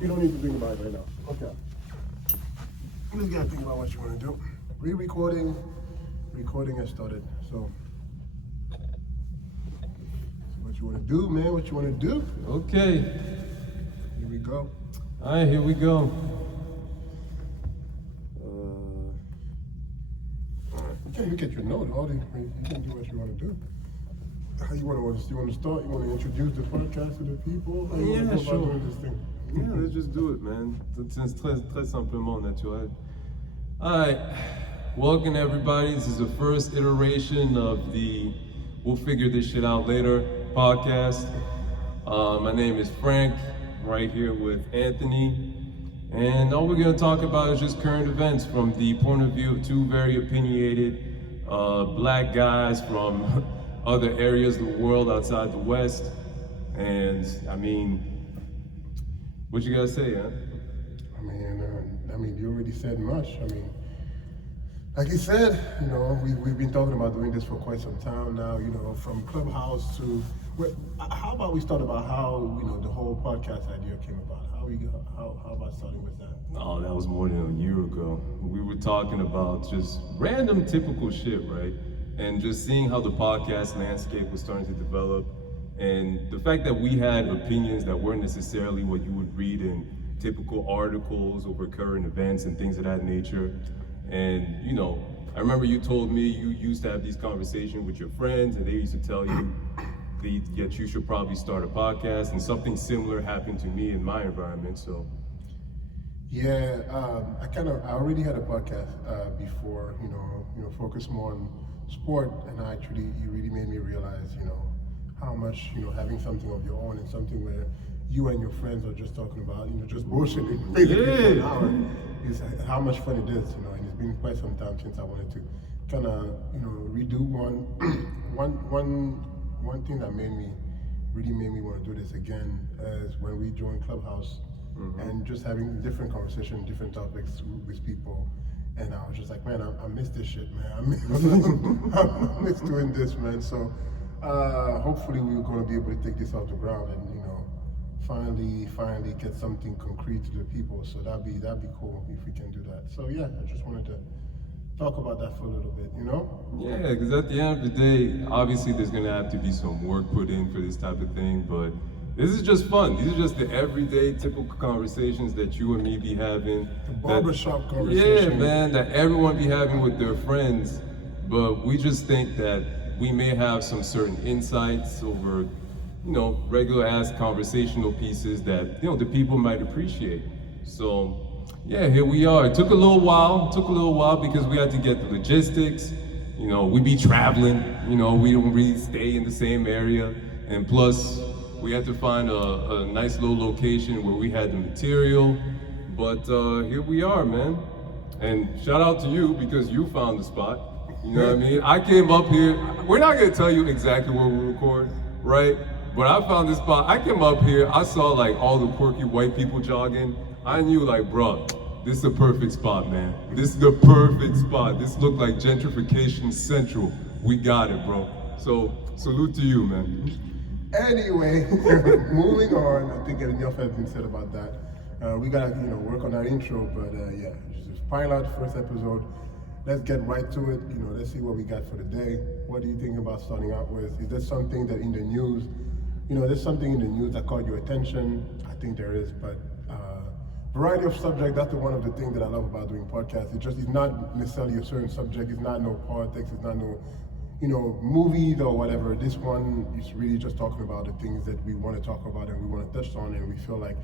You don't need to think about it right now. Okay. You just gotta think about what you want to do. Recording has started. So, what you want to do, man? What you want to do? Okay. Here we go. All right, here we go. You can look at your note. You can do what you want to do. How you want to start? You want to introduce the podcast to the people? Yeah, sure. Doing this thing? Yeah, let's just do it, man. C'est très simplement naturel. All right, welcome everybody. This is the first iteration of the We'll Figure This Shit Out Later podcast. My name is Frank. I'm right here with Anthony. And all we're going to talk about is just current events from the point of view of two very opinionated black guys from other areas of the world outside the West. And I mean, what you gotta say, huh? I mean, you already said much. I mean, like you said, we've been talking about doing this for quite some time now. From Clubhouse to, how about we start about how the whole podcast idea came about? How about starting with that? Oh, that was more than a year ago. We were talking about just random, typical shit, right? And just seeing how the podcast landscape was starting to develop. And the fact that we had opinions that weren't necessarily what you would read in typical articles over current events and things of that nature. And, I remember you told me you used to have these conversations with your friends and they used to tell you that you should probably start a podcast, and something similar happened to me in my environment, so. Yeah, I already had a podcast before, focus more on sport, and it really made me realize, how much, having something of your own and something where you and your friends are just talking about, just bullshitting basically for an hour, is how much fun it is, and it's been quite some time since I wanted to kind of, redo one thing that really made me want to do this again is when we joined Clubhouse and just having different conversations, different topics with people. And I was just like, man, I miss this shit, man. I miss doing this, man. So hopefully we're going to be able to take this off the ground and, finally get something concrete to the people. So that'd be cool if we can do that. So yeah, I just wanted to talk about that for a little bit, Yeah, because at the end of the day, obviously there's going to have to be some work put in for this type of thing, but this is just fun. These are just the everyday, typical conversations that you and me be having. The barbershop conversation. Yeah, man, that everyone be having with their friends. But we just think that we may have some certain insights over, regular-ass conversational pieces that, the people might appreciate. So, yeah, here we are. It took a little while because we had to get the logistics. We be traveling, we don't really stay in the same area. And plus, we had to find a nice little location where we had the material. But here we are, man. And shout out to you because you found the spot. You know what I mean? I came up here. We're not gonna tell you exactly where we record, right? But I found this spot. I came up here. I saw like all the quirky white people jogging. I knew like, bro, this is the perfect spot, man. This is the perfect spot. This looked like gentrification central. We got it, bro. So salute to you, man. Anyway, moving on. I think enough has been said about that. We gotta, work on our intro, but yeah, just pilot first episode. Let's get right to it. Let's see what we got for the day. What do you think about starting out with? Is there something that in the news, there's something in the news that caught your attention? I think there is, but variety of subject. That's one of the things that I love about doing podcasts. It's not necessarily a certain subject. It's not no politics. It's not no movies or whatever. This one is really just talking about the things that we want to talk about and we want to touch on, and we feel like,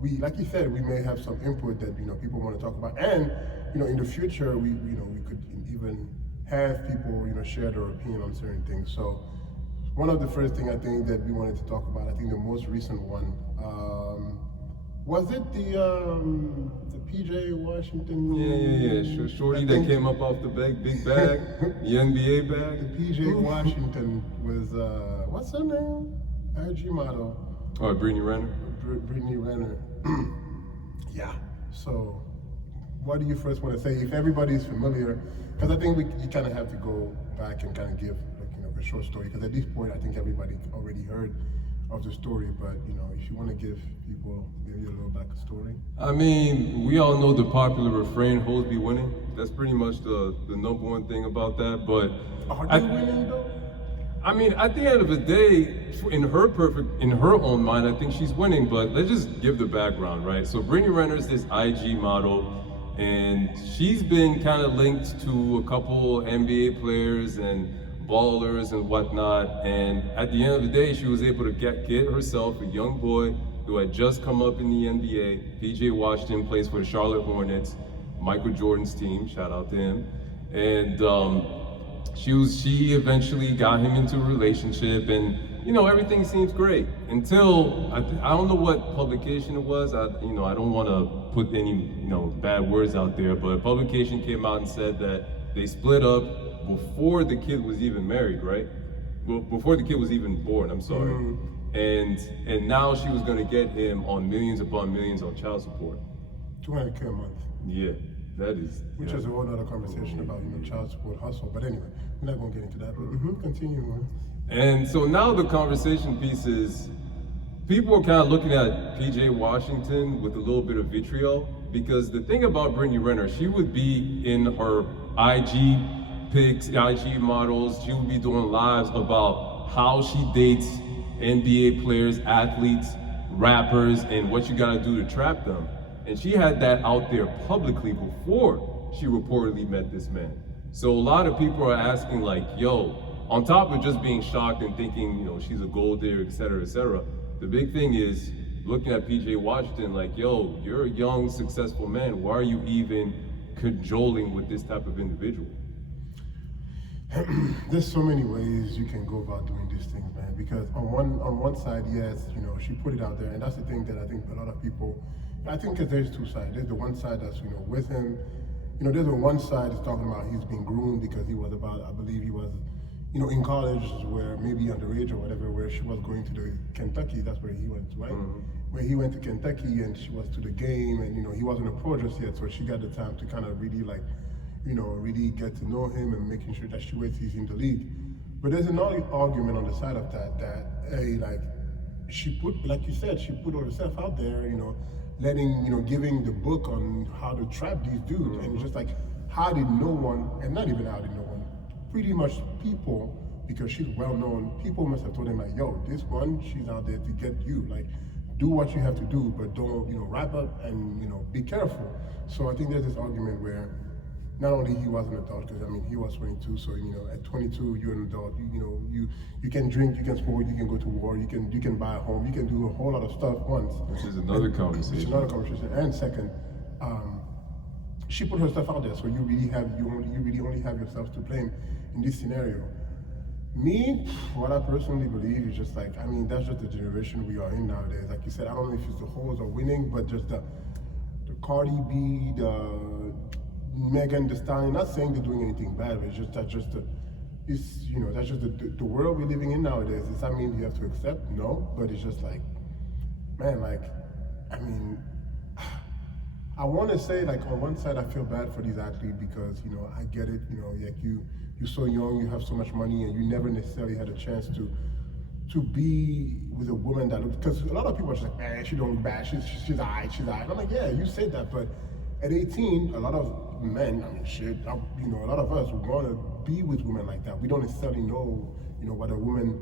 we, like you said, we may have some input that people want to talk about, and in the future we could even have people share their opinion on certain things. So one of the first things I think that we wanted to talk about, I think the most recent one, was it the PJ Washington? Yeah. Shorty that came up off the big bag, the NBA bag. The PJ Washington was, what's her name? IG model. Oh, Brittany Renner. Brittany Renner. Yeah. So, what do you first want to say? If everybody's familiar, because I think you kind of have to go back and kind of give a short story. Because at this point, I think everybody already heard of the story. But you know, if you want to give people maybe a little backstory. I mean, we all know the popular refrain, hoes be winning. That's pretty much the number one thing about that. But Are they winning though? I mean, at the end of the day, in her own mind, I think she's winning, but let's just give the background, right? So Brittany Renner is this IG model, and she's been kind of linked to a couple NBA players and ballers and whatnot, and at the end of the day, she was able to get herself a young boy who had just come up in the NBA. PJ Washington plays for the Charlotte Hornets, Michael Jordan's team, shout out to him, and she eventually got him into a relationship, and you know, everything seems great until I don't know what publication it was. I don't want to put any bad words out there, but a publication came out and said that they split up before the kid was even married, right? Well, before the kid was even born. I'm sorry. Mm-hmm. And now she was going to get him on millions upon millions on child support. $200K a month. Yeah. That is, which is a whole other conversation about child support hustle. But anyway, we're not going to get into that. But continue. And so now the conversation piece is, people are kind of looking at PJ Washington with a little bit of vitriol, because the thing about Brittany Renner, she would be in her IG pics, IG models, she would be doing lives about how she dates NBA players, athletes, rappers, and what you gotta do to trap them. And she had that out there publicly before she reportedly met this man. So a lot of people are asking like, yo, on top of just being shocked and thinking, she's a gold digger, et cetera, the big thing is looking at PJ Washington like, yo, you're a young, successful man. Why are you even cajoling with this type of individual? There's so many ways you can go about doing these things, man. Because on one side, yes, she put it out there, and that's the thing that I think a lot of people. I think there's two sides. There's the one side that's with him. There's the one side that's talking about he's being groomed because he was about, I believe he was, in college where maybe underage or whatever, where she was going to the Kentucky. That's where he went, right? Mm-hmm. Where he went to Kentucky and she was to the game, and he wasn't a pro just yet, so she got the time to kind of really really get to know him and making sure that she waits he's in the league. But there's another argument on the side of that hey, like she put, like you said, she put herself out there, giving the book on how to trap these dudes. Mm-hmm. And just like, how did no one, and not even how did no one, pretty much people, because she's well known, people must have told him like, yo, this one, she's out there to get you. Like, do what you have to do, but don't, wrap up and, be careful. So I think there's this argument where not only he was an adult, because he was 22, so at 22 you're an adult. You can drink, you can smoke, you can go to war, you can buy a home, you can do a whole lot of stuff once. Which is another conversation. It's another conversation. And second, she put her stuff out there, so you really only have yourself to blame in this scenario. Me, what I personally believe is just like, that's just the generation we are in nowadays. Like you said, I don't know if it's the hoes are winning, but just the Cardi B, the Megan Thee Stallion, not saying they're doing anything bad, but it's that's just the world we're living in nowadays. Does that mean you have to accept? No, but it's just like, man, I want to say, like, on one side I feel bad for these athletes because, I get it, like you're so young, you have so much money, and you never necessarily had a chance to be with a woman that looks, because a lot of people are just like, man, she don't look bad, she's alright. I'm like, yeah, you said that, but at 18, a lot of men, a lot of us want to be with women like that. We don't necessarily know, what a woman,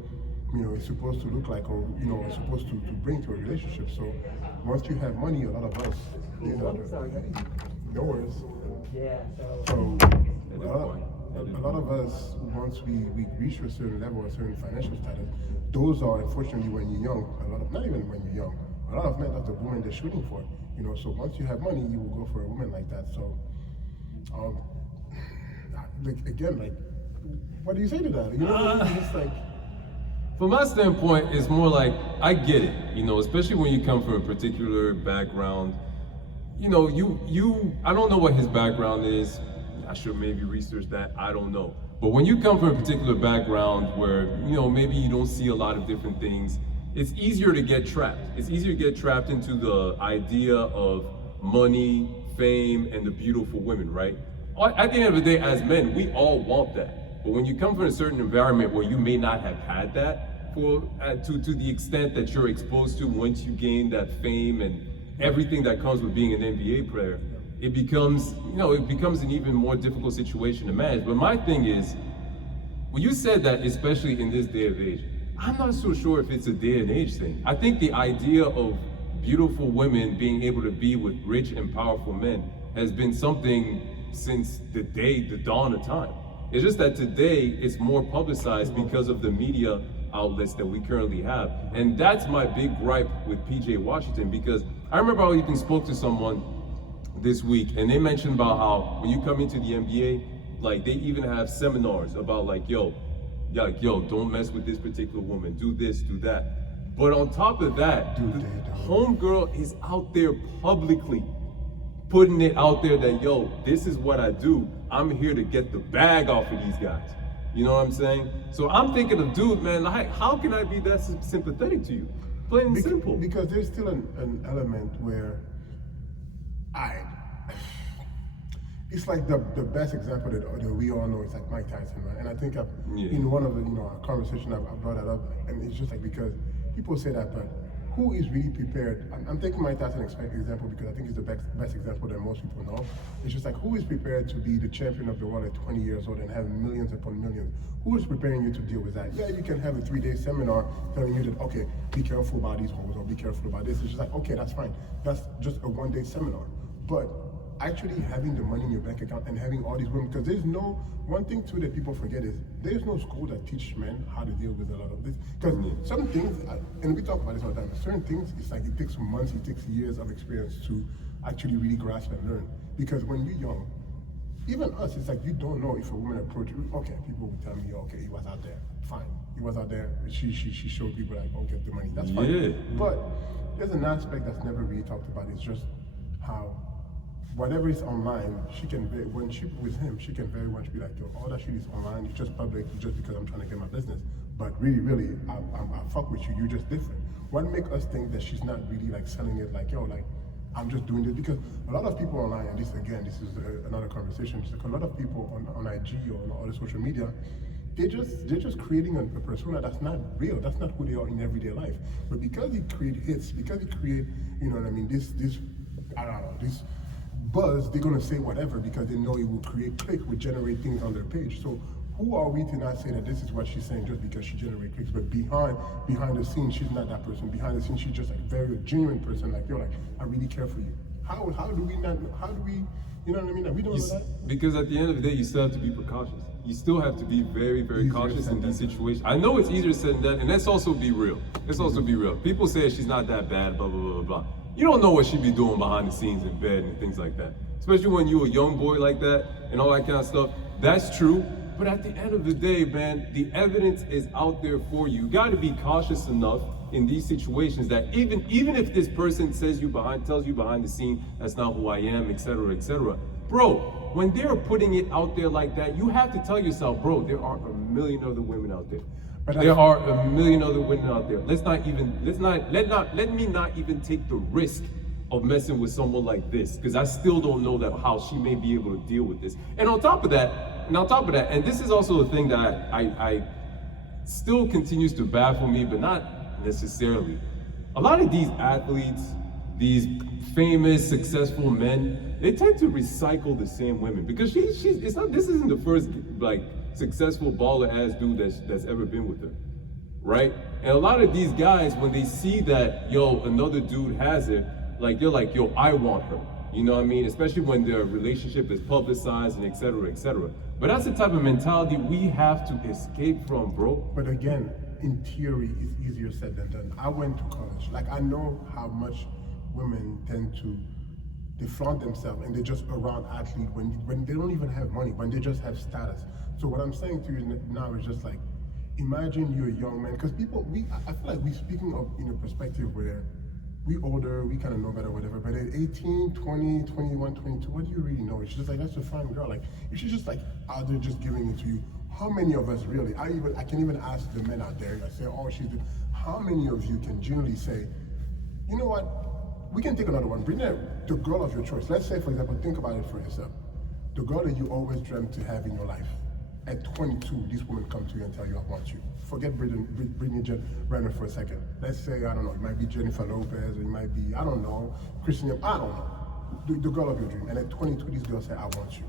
is supposed to look like, or, is supposed to bring to a relationship. So once you have money, a lot of us, no worries. So a lot of us, once we reach a certain level, a certain financial status, those are unfortunately when you're young. Not even when you're young. A lot of men, that's the woman they're shooting for. So once you have money, you will go for a woman like that. So, what do you say to that? It's like. From my standpoint, it's more like, I get it, especially when you come from a particular background. I don't know what his background is. I should maybe research that, I don't know. But when you come from a particular background where, maybe you don't see a lot of different things, it's easier to get trapped. It's easier to get trapped into the idea of money, fame, and the beautiful women, right? At the end of the day, as men, we all want that. But when you come from a certain environment where you may not have had that, to the extent that you're exposed to once you gain that fame and everything that comes with being an NBA player, it becomes an even more difficult situation to manage. But my thing is, when you said that, especially in this day of age, I'm not so sure if it's a day and age thing. I think the idea of beautiful women being able to be with rich and powerful men has been something since the dawn of time. It's just that today it's more publicized because of the media outlets that we currently have. And that's my big gripe with PJ Washington, because I remember I even spoke to someone this week and they mentioned about how when you come into the NBA, like they even have seminars about like, yo, don't mess with this particular woman, do this, do that. But on top of that, homegirl is out there publicly putting it out there that, yo, this is what I do. I'm here to get the bag off of these guys. You know what I'm saying? So I'm thinking of, dude, man, like, how can I be that sympathetic to you? Plain and simple. Because there's still an element where it's like the best example that we all know is like Mike Tyson, right? And I think in one of the our conversation I brought that up, and it's just like, because people say that, but who is really prepared? I'm taking Mike Tyson example because I think it's the best example that most people know. It's just like, who is prepared to be the champion of the world at 20 years old and have millions upon millions? Who is preparing you to deal with that? Yeah, you can have a 3-day seminar telling you that, okay, be careful about these hoes or be careful about this. It's just like, okay, that's fine. That's just a 1-day seminar. But actually having the money in your bank account and having all these women, because there's no, one thing too that people forget is there's no school that teach men how to deal with a lot of this. Because some things, and we talk about this all the time, certain things, it's like it takes months, it takes years of experience to actually really grasp and learn. Because when you're young, even us, it's like you don't know if a woman approached you. Okay, people would tell me, okay, he was out there, fine. He was out there, she showed people like, oh, get the money, that's fine. Yeah. But there's an aspect that's never really talked about, it's just how whatever is online, when she with him, she can very much be like, yo, all that shit is online, it's just public, it's just because I'm trying to get my business. But really, I fuck with you, you're just different. What make us think that she's not really like selling it like, yo, like, I'm just doing this? Because a lot of people online, and this is another conversation, it's like a lot of people on IG or on other social media, they're just creating a persona that's not real, that's not who they are in everyday life. But because they create hits, because they create, you know what I mean, this I don't know, this buzz, they're gonna say whatever because they know it will click, will generate things on their page. So who are we to not say that this is what she's saying just because she generates clicks? But behind the scenes, she's not that person. Behind the scenes, she's just like a very genuine person. Like, yo, like, I really care for you. How do we, you know what I mean? Like, we don't know that. Because at the end of the day, you still have to be precautious. You still have to be very, very cautious in these situations. I know it's easier said than done, and let's also be real. People say she's not that bad, blah, blah, blah, blah. You don't know what she be doing behind the scenes in bed and things like that. Especially when you're a young boy like that and all that kind of stuff. That's true. But at the end of the day, man, the evidence is out there for you. You got to be cautious enough in these situations that even if this person tells you behind the scene, that's not who I am, etc., etc. Bro, when they're putting it out there like that, you have to tell yourself, bro, there are a million other women out there. There are a million other women out there. Let me not even take the risk of messing with someone like this, because I still don't know that how she may be able to deal with this. And on top of that, and this is also a thing that I still continues to baffle me, but not necessarily. A lot of these athletes, these famous, successful men, they tend to recycle the same women, because this isn't the first like successful baller ass dude that's ever been with her, right? And a lot of these guys, when they see that, yo, another dude has it, like, they're like, yo, I want her. You know what I mean? Especially when their relationship is publicized and et cetera, et cetera. But that's the type of mentality we have to escape from, bro. But again, in theory, it's easier said than done. I went to college. Like, I know how much women tend to, they flaunt themselves and they're just around athletes when they don't even have money, when they just have status. So what I'm saying to you now is just like, imagine you're a young man, because I feel like we're speaking of in a perspective where we older, we kind of know better, whatever, but at 18, 20, 21, 22, what do you really know? It's just like, that's a fine girl. Like, if she's just like out there just giving it to you, how many of us really, I can even ask the men out there, I say, oh, how many of you can genuinely say, you know what, we can take another one, bring the girl of your choice. Let's say, for example, think about it for yourself. The girl that you always dreamt to have in your life. at 22, these women come to you and tell you, I want you. Forget Brittany Renner for a second. Let's say, I don't know, it might be Jennifer Lopez, or it might be, I don't know, Christian, I don't know, the girl of your dream. And at 22, these girls say, I want you.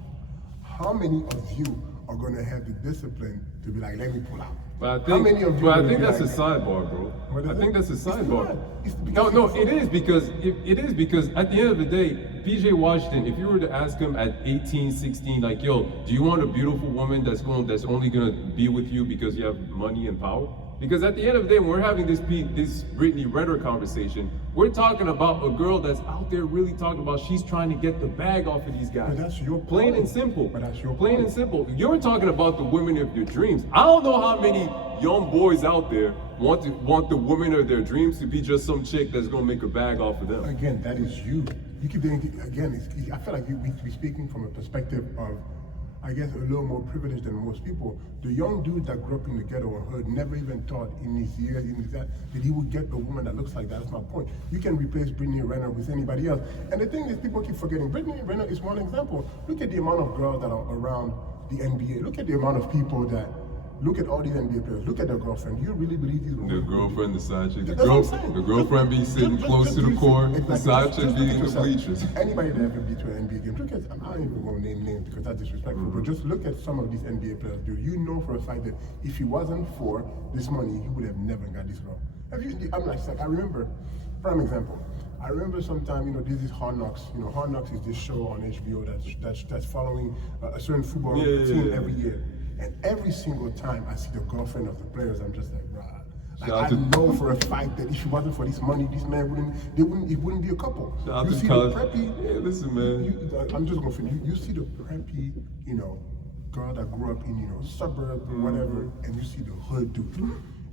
How many of you are going to have the discipline to be like, let me pull out? But How many of you I think that's a sidebar, bro. I think that's a sidebar. No, it is because at the end of the day, PJ Washington, if you were to ask him at 18, 16, like, yo, do you want a beautiful woman that's only gonna be with you because you have money and power? Because at the end of the day, when we're having this Brittany Renner conversation, we're talking about a girl that's out there really talking about she's trying to get the bag off of these guys. But that's your point. Plain and simple. But that's your Plain point. and simple. You're talking about the women of your dreams. I don't know how many young boys out there want the woman of their dreams to be just some chick that's gonna make a bag off of them. Again, that is you. You keep thinking, again, I feel like we're speaking from a perspective of, I guess, a little more privileged than most people. The young dude that grew up in the ghetto or hood never even thought in his years, that he would get a woman that looks like that. That's my point. You can replace Brittany Renner with anybody else. And the thing is, people keep forgetting, Brittany Renner is one example. Look at the amount of girls that are around the NBA. Look at the amount of people that, look at all these NBA players. Look at their girlfriend. Do you really believe these women? The girlfriend, the side chick. The saying. girlfriend be sitting close to the court. The side chick be in the bleachers. Anybody that ever been to an NBA game, look at, I'm not even going to name names because that's disrespectful, but just look at some of these NBA players, dude. You know for a fact that if he wasn't for this money, he would have never got this girl. I'm like, I remember, prime example, I remember sometime, this is Hard Knocks. Hard Knocks is this show on HBO that's following a certain football team every year. And every single time I see the girlfriend of the players, I'm just like, bruh. Like, I know for a fact that if it wasn't for this money, this man wouldn't be a couple. You see the preppy. Yeah, listen, man. I'm just gonna finish. You see the preppy, girl that grew up in, suburb or whatever, and you see the hood dude.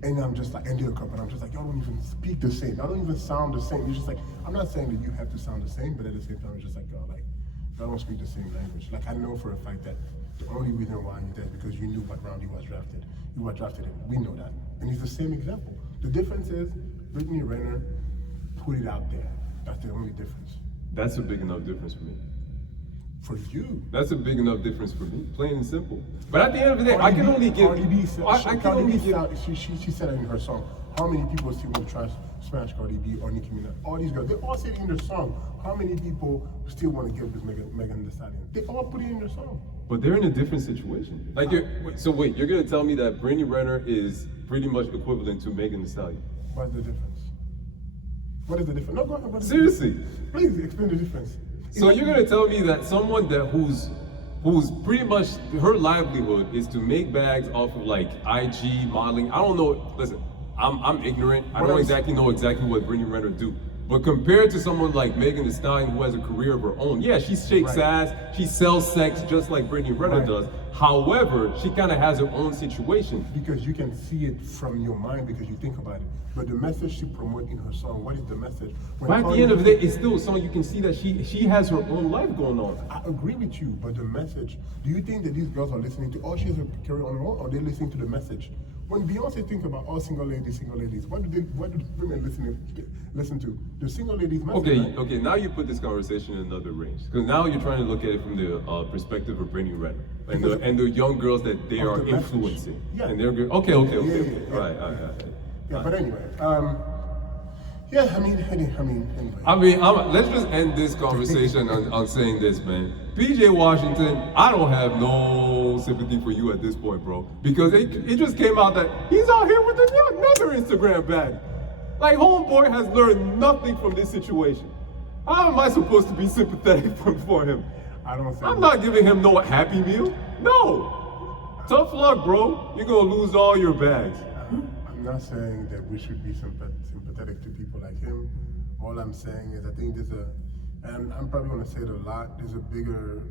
And I'm just like, and they're a couple, and I'm just like, y'all don't even speak the same. Y'all don't even sound the same. It's just like, I'm not saying that you have to sound the same, but at the same time, it's just like, y'all don't speak the same language. Like, I know for a fact that the only reason why you're there is because you knew what round you was drafted. You were drafted in. We know that. And it's the same example. The difference is Brittany Renner put it out there. That's the only difference. That's a big enough difference for me. For you. That's a big enough difference for me. Plain and simple. But at the end of the day, I can only give. She said it in her song. How many people still want to try smash Cardi B or Nicki Minaj? All these girls, they all say it in their song. How many people still want to get with Megan Thee Stallion? They all put it in their song. But they're in a different situation. Like, you're gonna tell me that Brandy Runner is pretty much equivalent to Megan Thee Stallion? What's the difference? What is the difference? No, go ahead. Seriously. Please explain the difference. So you're gonna tell me that someone who's pretty much her livelihood is to make bags off of like IG modeling. I don't know. Listen, I'm ignorant. I don't exactly know what Brittany Renner do. But compared to someone like Megan Thee Stallion who has a career of her own, yeah, she shakes ass, she sells sex just like Brittany Renner does. However, she kind of has her own situation. Because you can see it from your mind because you think about it. But the message she promotes in her song, what is the message? But at the end of the day, it's still a song. You can see that she has her own life going on. I agree with you, but the message, do you think that these girls are listening to, she has a career on her own, or are they listening to the message? When Beyonce think about all single ladies, what do women listen to? The single ladies message. Okay, now you put this conversation in another range. Because now you're trying to look at it from the perspective of Brittany Renner and the young girls that they are influencing. Yeah. And they're good. Okay. Yeah. Right. Yeah, but anyway, anyway. Let's just end this conversation on saying this, man. PJ Washington, I don't have no sympathy for you at this point, bro. Because it just came out that he's out here with another Instagram bag. Like, homeboy has learned nothing from this situation. How am I supposed to be sympathetic for him? I'm not giving him no happy meal. No. Tough luck, bro. You're gonna lose all your bags. I'm not saying that we should be sympathetic to people like him. All I'm saying is I think and I'm probably going to say it a lot, the bigger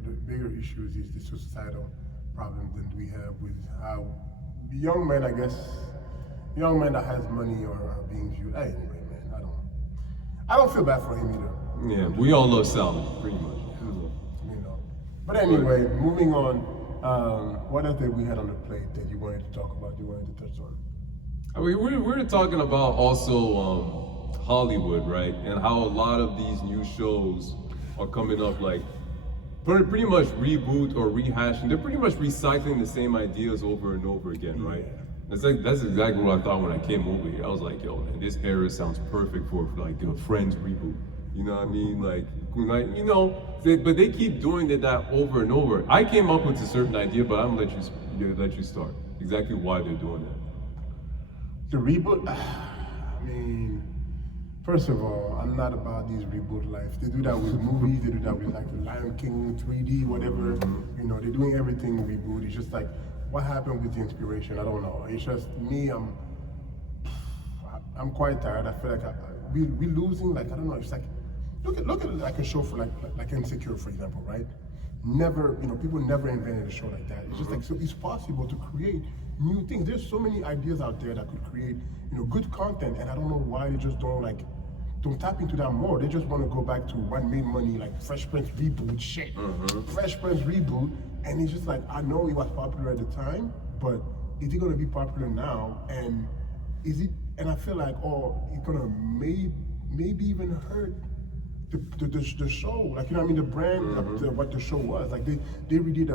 issues is the societal problem that we have with how young men that has money are being viewed. Anyway, man, I don't feel bad for him either. Yeah, we all love Salmon, pretty much. But anyway, moving on, what else that we had on the plate that you wanted to talk about, you wanted to touch on? I mean, we're talking about also Hollywood, right? And how a lot of these new shows are coming up like pretty much reboot or rehashing. They're pretty much recycling the same ideas over and over again, right? That's exactly what I thought when I came over here. I was like, yo, man, this era sounds perfect for like a Friends reboot. You know what I mean? Like you know, but they keep doing that over and over. I came up with a certain idea, but I'm gonna let you start. Exactly why they're doing that. The reboot, I mean, first of all, I'm not about these reboot life. They do that with movies, they do that with like Lion King, 3D, whatever. You know, they're doing everything reboot. It's just like, what happened with the inspiration? I don't know. It's just me, I'm quite tired. I feel like we're losing, like, I don't know, it's like, look at like a show for like Insecure, for example, right? Never, you know, people never invented a show like that. It's just like, so it's possible to create new things. There's so many ideas out there that could create, you know, good content, and I don't know why they just don't tap into that more. They just want to go back to what made money, like Fresh Prince reboot shit. Fresh Prince reboot, and it's just like, I know it was popular at the time, but is it gonna be popular now? And is it? And I feel like, oh, it's gonna maybe even hurt the show. Like, you know what I mean? The brand of what the show was. Like they redid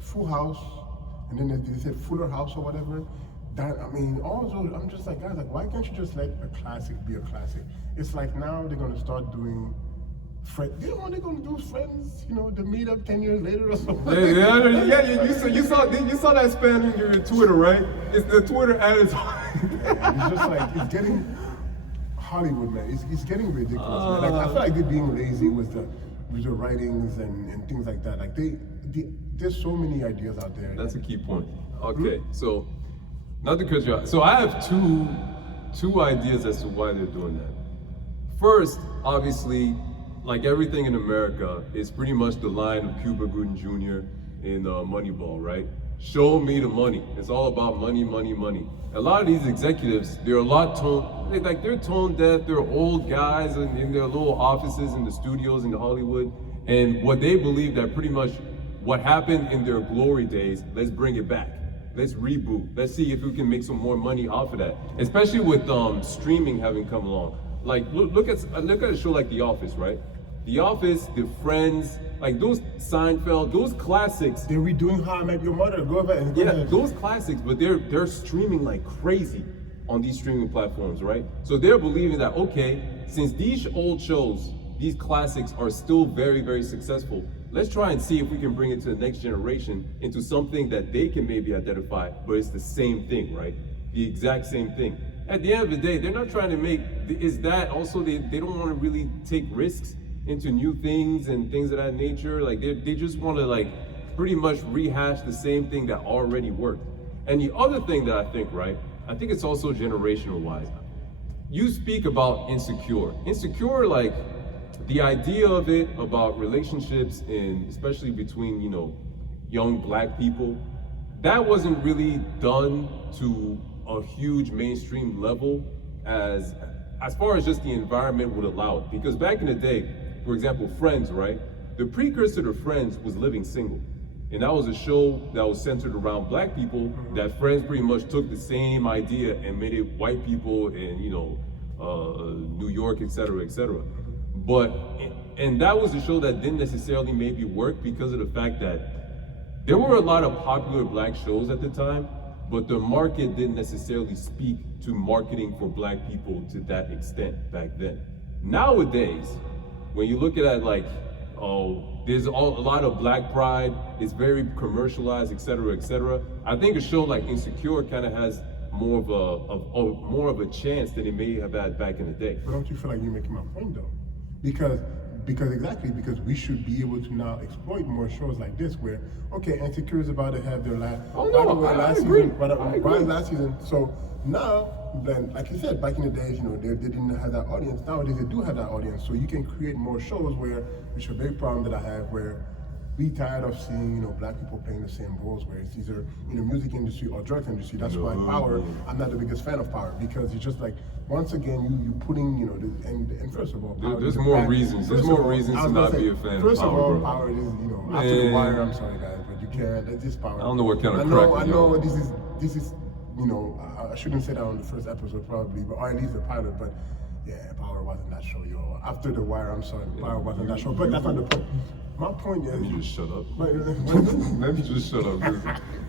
Full House, and then they said Fuller House or whatever. That, I mean, all those, I'm just like, guys, like, why can't you just let a classic be a classic? It's like now they're gonna start doing Friends. You know what they're gonna do? Friends, you know, the meetup 10 years later or something. Yeah. You saw that span in your Twitter, right? It's the Twitter attitude. It's just like, it's getting Hollywood, man. It's getting ridiculous, man. Like, I feel like they're being lazy with the writings and things like that. Like there's so many ideas out there. That's a key point. Okay, so not to cut you off. So I have two ideas as to why they're doing that. First, obviously, like everything in America, is pretty much the line of Cuba Gooding Jr. in Moneyball, right? Show me the money. It's all about money, money, money. A lot of these executives, they're a lot they're tone deaf. They're old guys in their little offices in the studios in Hollywood, and what they believe that pretty much what happened in their glory days, let's bring it back. Let's reboot. Let's see if we can make some more money off of that. Especially with streaming having come along. Like look at a show like The Office, right? The Office, The Friends, like those Seinfeld, those classics. They're redoing How I Met Your Mother. Go ahead. Those classics, but they're streaming like crazy on these streaming platforms, right? So they're believing that, okay, since these old shows, these classics are still very, very successful, let's try and see if we can bring it to the next generation into something that they can maybe identify, but it's the same thing, right? The exact same thing. At the end of the day, they're not trying to make, is that also, they don't want to really take risks into new things and things of that nature. Like they just want to like pretty much rehash the same thing that already worked. And the other thing that I think, right, I think it's also generational wise. You speak about Insecure. Insecure, like the idea of it about relationships and especially between, you know, young black people, that wasn't really done to a huge mainstream level as far as just the environment would allow it. Because back in the day, for example, Friends, right? The precursor to Friends was Living Single. And that was a show that was centered around black people, that Friends pretty much took the same idea and made it white people in, you know, New York, et cetera, et cetera. And that was a show that didn't necessarily maybe work because of the fact that there were a lot of popular black shows at the time, but the market didn't necessarily speak to marketing for black people to that extent back then. Nowadays, when you look at it like, there's a lot of black pride, it's very commercialized, et cetera, et cetera. I think a show like Insecure kind of has more of a chance than it may have had back in the day. But don't you feel like you're making my point though? Because we should be able to now exploit more shows like this where, okay, Insecure is about to have their last, last season. So now, then, like you said, back in the days, you know, they didn't have that audience. Nowadays, they do have that audience. So you can create more shows where, which is a big problem that I have, where we tired of seeing, you know, black people playing the same roles, where it's either, you know, music industry or drugs industry. That's why Power, I'm not the biggest fan of Power, because it's just like, once again, you putting, you know, and first of all, Power there's more reasons. There's more reasons to not be a fan of Power. First of all, Power is, you know, after the wire, I'm sorry guys, but you can't, that's just Power. I don't know what kind of crack. I know this is, you know, I shouldn't say that on the first episode probably, but or at least the pilot, but yeah, Power wasn't that show, yo. After The Wire, I'm sorry, Power wasn't that show. But that's not the point. My point is. Let me just shut up. But, Let me just shut up.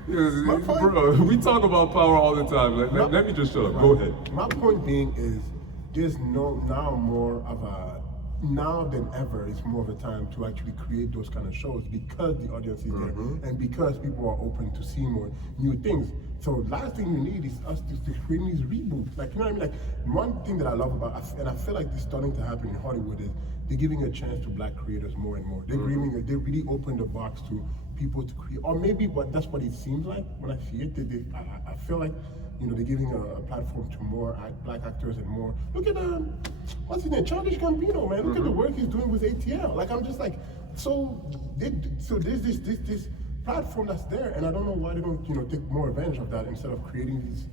My point, bro, we talk about power all the time. Let me just shut up. Go ahead. My point being is, there's now more of a, now than ever, it's more of a time to actually create those kind of shows because the audience is there and because people are open to see more new things. So last thing you need is us to create these reboots. Like, you know what I mean? Like, one thing that I love about, and I feel like this is starting to happen in Hollywood, is they're giving a chance to black creators more and more. They really open the box to people to create, or maybe that's what it seems like when I see it. I feel like, you know, they're giving a platform to more black actors and more. Look at what's his name, Childish Gambino, man. Look at the work he's doing with ATL. Like, I'm just like, so there's this platform that's there, and I don't know why they don't, you know, take more advantage of that instead of creating these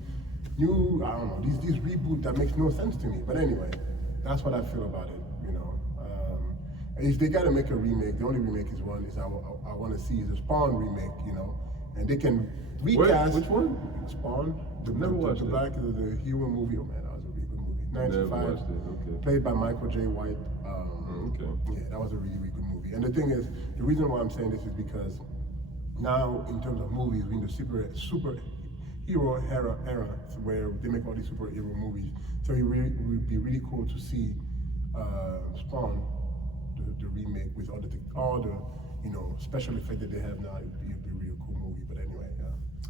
new, I don't know, these reboots that makes no sense to me. But anyway, that's what I feel about it. You know, if they gotta make a remake, the only remake is one is I want to see is a Spawn remake. You know, and they can recast. Which one? Spawn. Never watched the it. Black the hero movie. Oh man, that was a really good movie. 95. Never watched it. Okay. Played by Michael J. White. Okay. Yeah, that was a really, really good movie. And the thing is, the reason why I'm saying this is because now, in terms of movies, we're in the superhero era where they make all these superhero movies. So it would be really cool to see Spawn, the remake with all the you know special effects that they have now. It'd be a real cool movie. But anyway, yeah.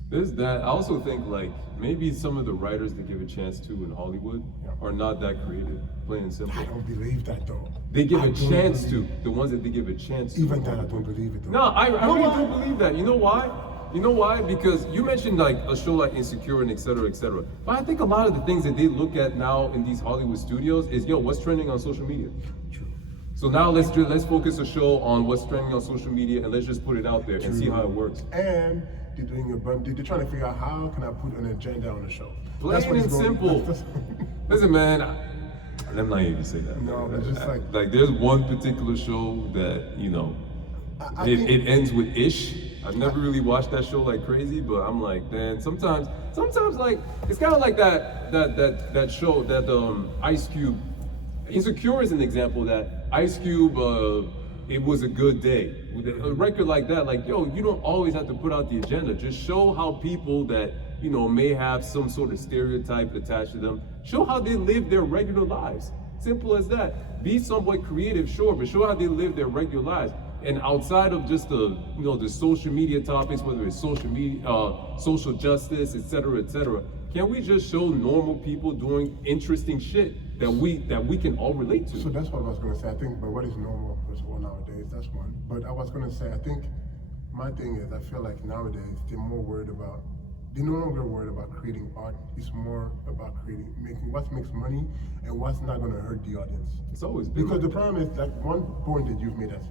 There's that. I also think like maybe some of the writers they give a chance to in Hollywood are not that creative, plain and simple. I don't believe that though. They give a chance to the ones that they give a chance to. Even that I don't believe it though. No, I really don't believe that. You know why? You know why? Because you mentioned like a show like Insecure and et cetera, et cetera. But I think a lot of the things that they look at now in these Hollywood studios is, yo, what's trending on social media? True. So now let's focus a show on what's trending on social media and let's just put it out there and see how it works. And they're doing they're trying to figure out how can I put an agenda on the show. Plain and simple. Listen, man, I'm not here to say that. No, but just like there's one particular show that, you know, it ends with ish. I've never really watched that show like crazy, but I'm like, man, sometimes like it's kind of like that show that Ice Cube. Insecure is an example that Ice Cube. It was a good day. With a record like that, like, yo, you don't always have to put out the agenda. Just show how people that, you know, may have some sort of stereotype attached to them, show how they live their regular lives. Simple as that. Be somewhat creative, sure, but show how they live their regular lives. And outside of just the, you know, the social media topics, whether it's social media, social justice, et cetera, can we just show normal people doing interesting shit that we can all relate to? So that's what I was going to say. I think, but what is normal first of all nowadays? That's one. But I was going to say, I think my thing is, I feel like nowadays they're no longer worried about creating art. It's more about making what makes money and what's not going to hurt the audience. It's always been because the problem is like one point that you've made that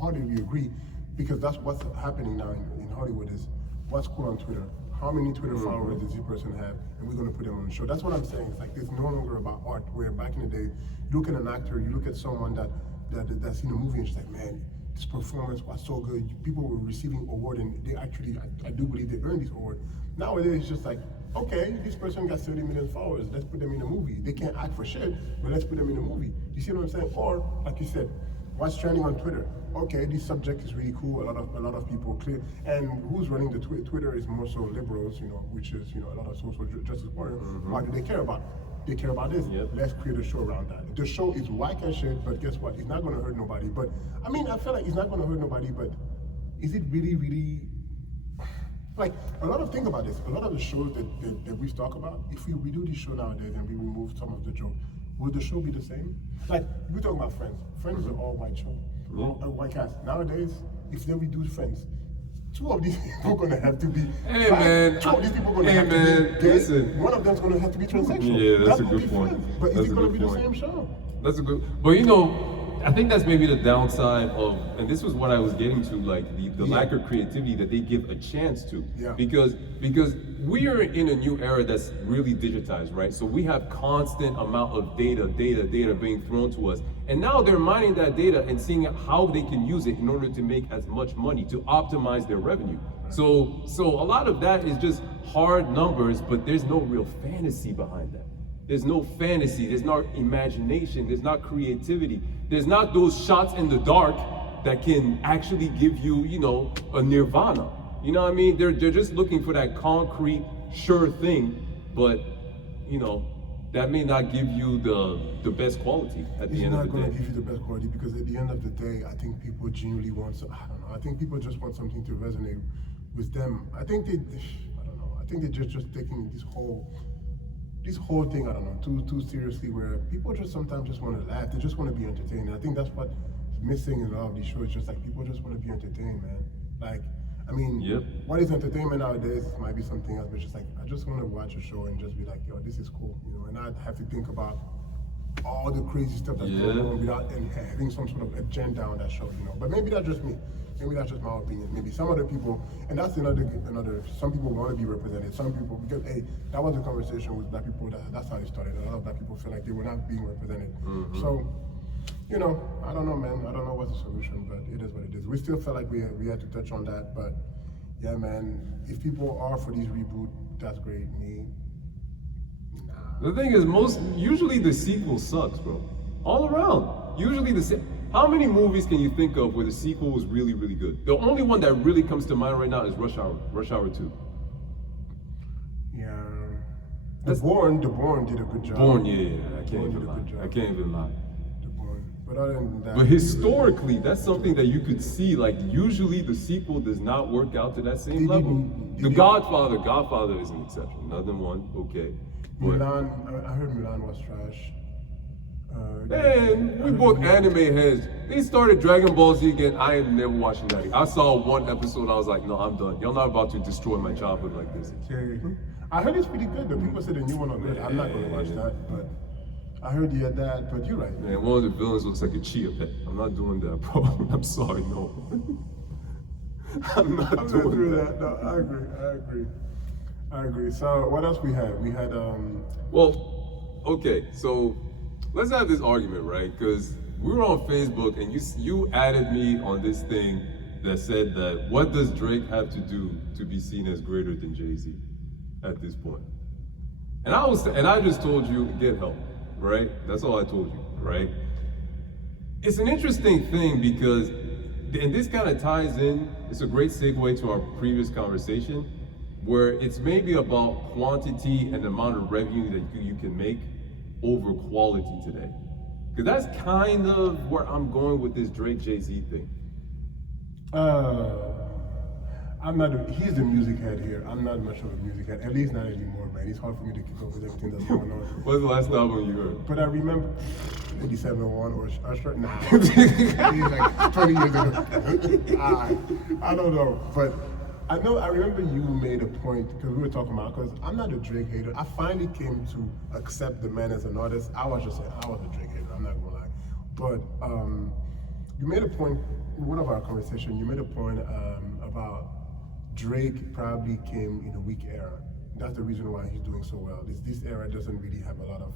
how do we agree? Because that's what's happening now in Hollywood is what's cool on Twitter. How many Twitter followers does this person have? And we're going to put them on the show. That's what I'm saying. It's like it's no longer about art. Where back in the day, you look at an actor, you look at someone that's in a movie, and she's like, man, this performance was so good. People were receiving award, and they actually, I do believe they earned this award. Nowadays, it's just like, okay, this person got 30 million followers. Let's put them in a movie. They can't act for shit, but let's put them in a movie. You see what I'm saying? Or like you said, what's trending on Twitter? Okay, this subject is really cool. A lot of people clear. And who's running the Twitter is more so liberals, you know, which is, you know, a lot of social justice warriors. What do they care about? They care about this. Yep. Let's create a show around that. The show is whack as shit, but guess what? It's not going to hurt nobody. But I mean, I feel like it's not going to hurt nobody. But is it really, really? Like a lot of think about this. A lot of the shows that we talk about, if we redo this show nowadays and we remove some of the jokes, will the show be the same? Like we talking about Friends. Friends is an all-white show, a white cast. Nowadays, if they redo Friends, two of these people are gonna have to be. Hey man, two of these people are gonna have to be gay. Listen. One of them's gonna have to be transsexual. Yeah, that's a good point. Friends. But is it gonna be the same show? That's a good. But you know, I think that's maybe the downside of, and this was what I was getting to, like the lack of creativity that they give a chance to. Yeah. Because we are in a new era that's really digitized, right? So we have constant amount of data being thrown to us. And now they're mining that data and seeing how they can use it in order to make as much money, to optimize their revenue. So a lot of that is just hard numbers, but there's no real fantasy behind that. There's no fantasy, there's not imagination, there's not creativity. There's not those shots in the dark that can actually give you, you know, a nirvana. You know what I mean? They're just looking for that concrete, sure thing, but, you know, that may not give you the best quality at the end of the day. It's not going to give you the best quality because at the end of the day, I think people genuinely want, I don't know, I think people just want something to resonate with them. I think I don't know, I think they're just taking this whole thing, I don't know, too seriously, where people just sometimes just want to laugh, they just want to be entertained. And I think that's what's missing in a lot of these shows, just like people just want to be entertained, man. Like, I mean, what is entertainment nowadays might be something else, but just like, I just want to watch a show and just be like, yo, this is cool, you know, and not have to think about all the crazy stuff that's going on without having some sort of agenda on that show, you know. But maybe that's just me. Maybe that's just my opinion. Maybe some other people, and that's another. Some people want to be represented. Some people, because hey, that was a conversation with black people. That's how it started. A lot of black people feel like they were not being represented. So, you know, I don't know, man. I don't know what's the solution, but it is what it is. We still felt like we had to touch on that, but yeah, man. If people are for these reboot, that's great. Me, nah. The thing is, usually the sequel sucks, bro. All around. Usually how many movies can you think of where the sequel was really, really good? The only one that really comes to mind right now is Rush Hour 2. Yeah. The Bourne did a good job. Bourne, yeah. I can't even lie. The Bourne. But other than that. But historically, that's something that you could see. Like, usually the sequel does not work out to that same level. Godfather is an exception. Another one, okay. But Milan, I heard Milan was trash. Man, we both anime heads. They started Dragon Ball Z again. I am never watching that. I saw one episode. I was like, no, I'm done. Y'all not about to destroy my childhood like this. I heard it's pretty good. The people said the new one on good. I'm not going to watch that, but I heard you had that. But you're right. Man, one of the villains looks like a chia pet. I'm not doing that, bro. I'm sorry, no. I'm not doing that. No, I agree. So what else we had? We had Well, okay, so let's have this argument, right? Because we were on Facebook and you added me on this thing that said that what does Drake have to do to be seen as greater than JayZ at this point? And I just told you, get help, right? That's all I told you, right? It's an interesting thing because, and this kind of ties in, it's a great segue to our previous conversation, where it's maybe about quantity and the amount of revenue that you can make over quality today. Because that's kind of where I'm going with this Drake JayZ thing. He's the music head here. I'm not much of a music head, at least not anymore, man. It's hard for me to keep up with everything that's going on. What's the last album you heard? But I remember 87-1 or Usher. Nah, he's like 20 years ago. I don't know, but I remember you made a point, because we were talking about, because I'm not a Drake hater. I finally came to accept the man as an artist. I was a Drake hater, I'm not gonna lie. But you made a point, in one of our conversations, you made a point about Drake probably came in a weak era. That's the reason why he's doing so well. This era doesn't really have a lot of,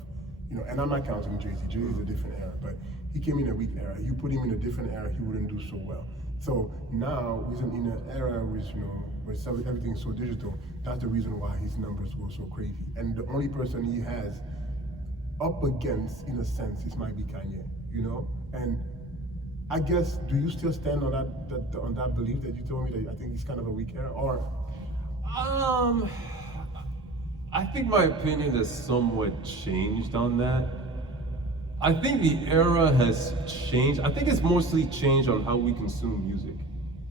and I'm not counting JayZ. JayZ is a different era, but he came in a weak era. You put him in a different era, he wouldn't do so well. So now, in an era where everything's so digital, that's the reason why his numbers go so crazy. And the only person he has up against, in a sense, might be Kanye, And I guess, do you still stand on that belief that you told me that I think he's kind of a weak era, or? I think my opinion has somewhat changed on that. I think the era has changed. I think it's mostly changed on how we consume music,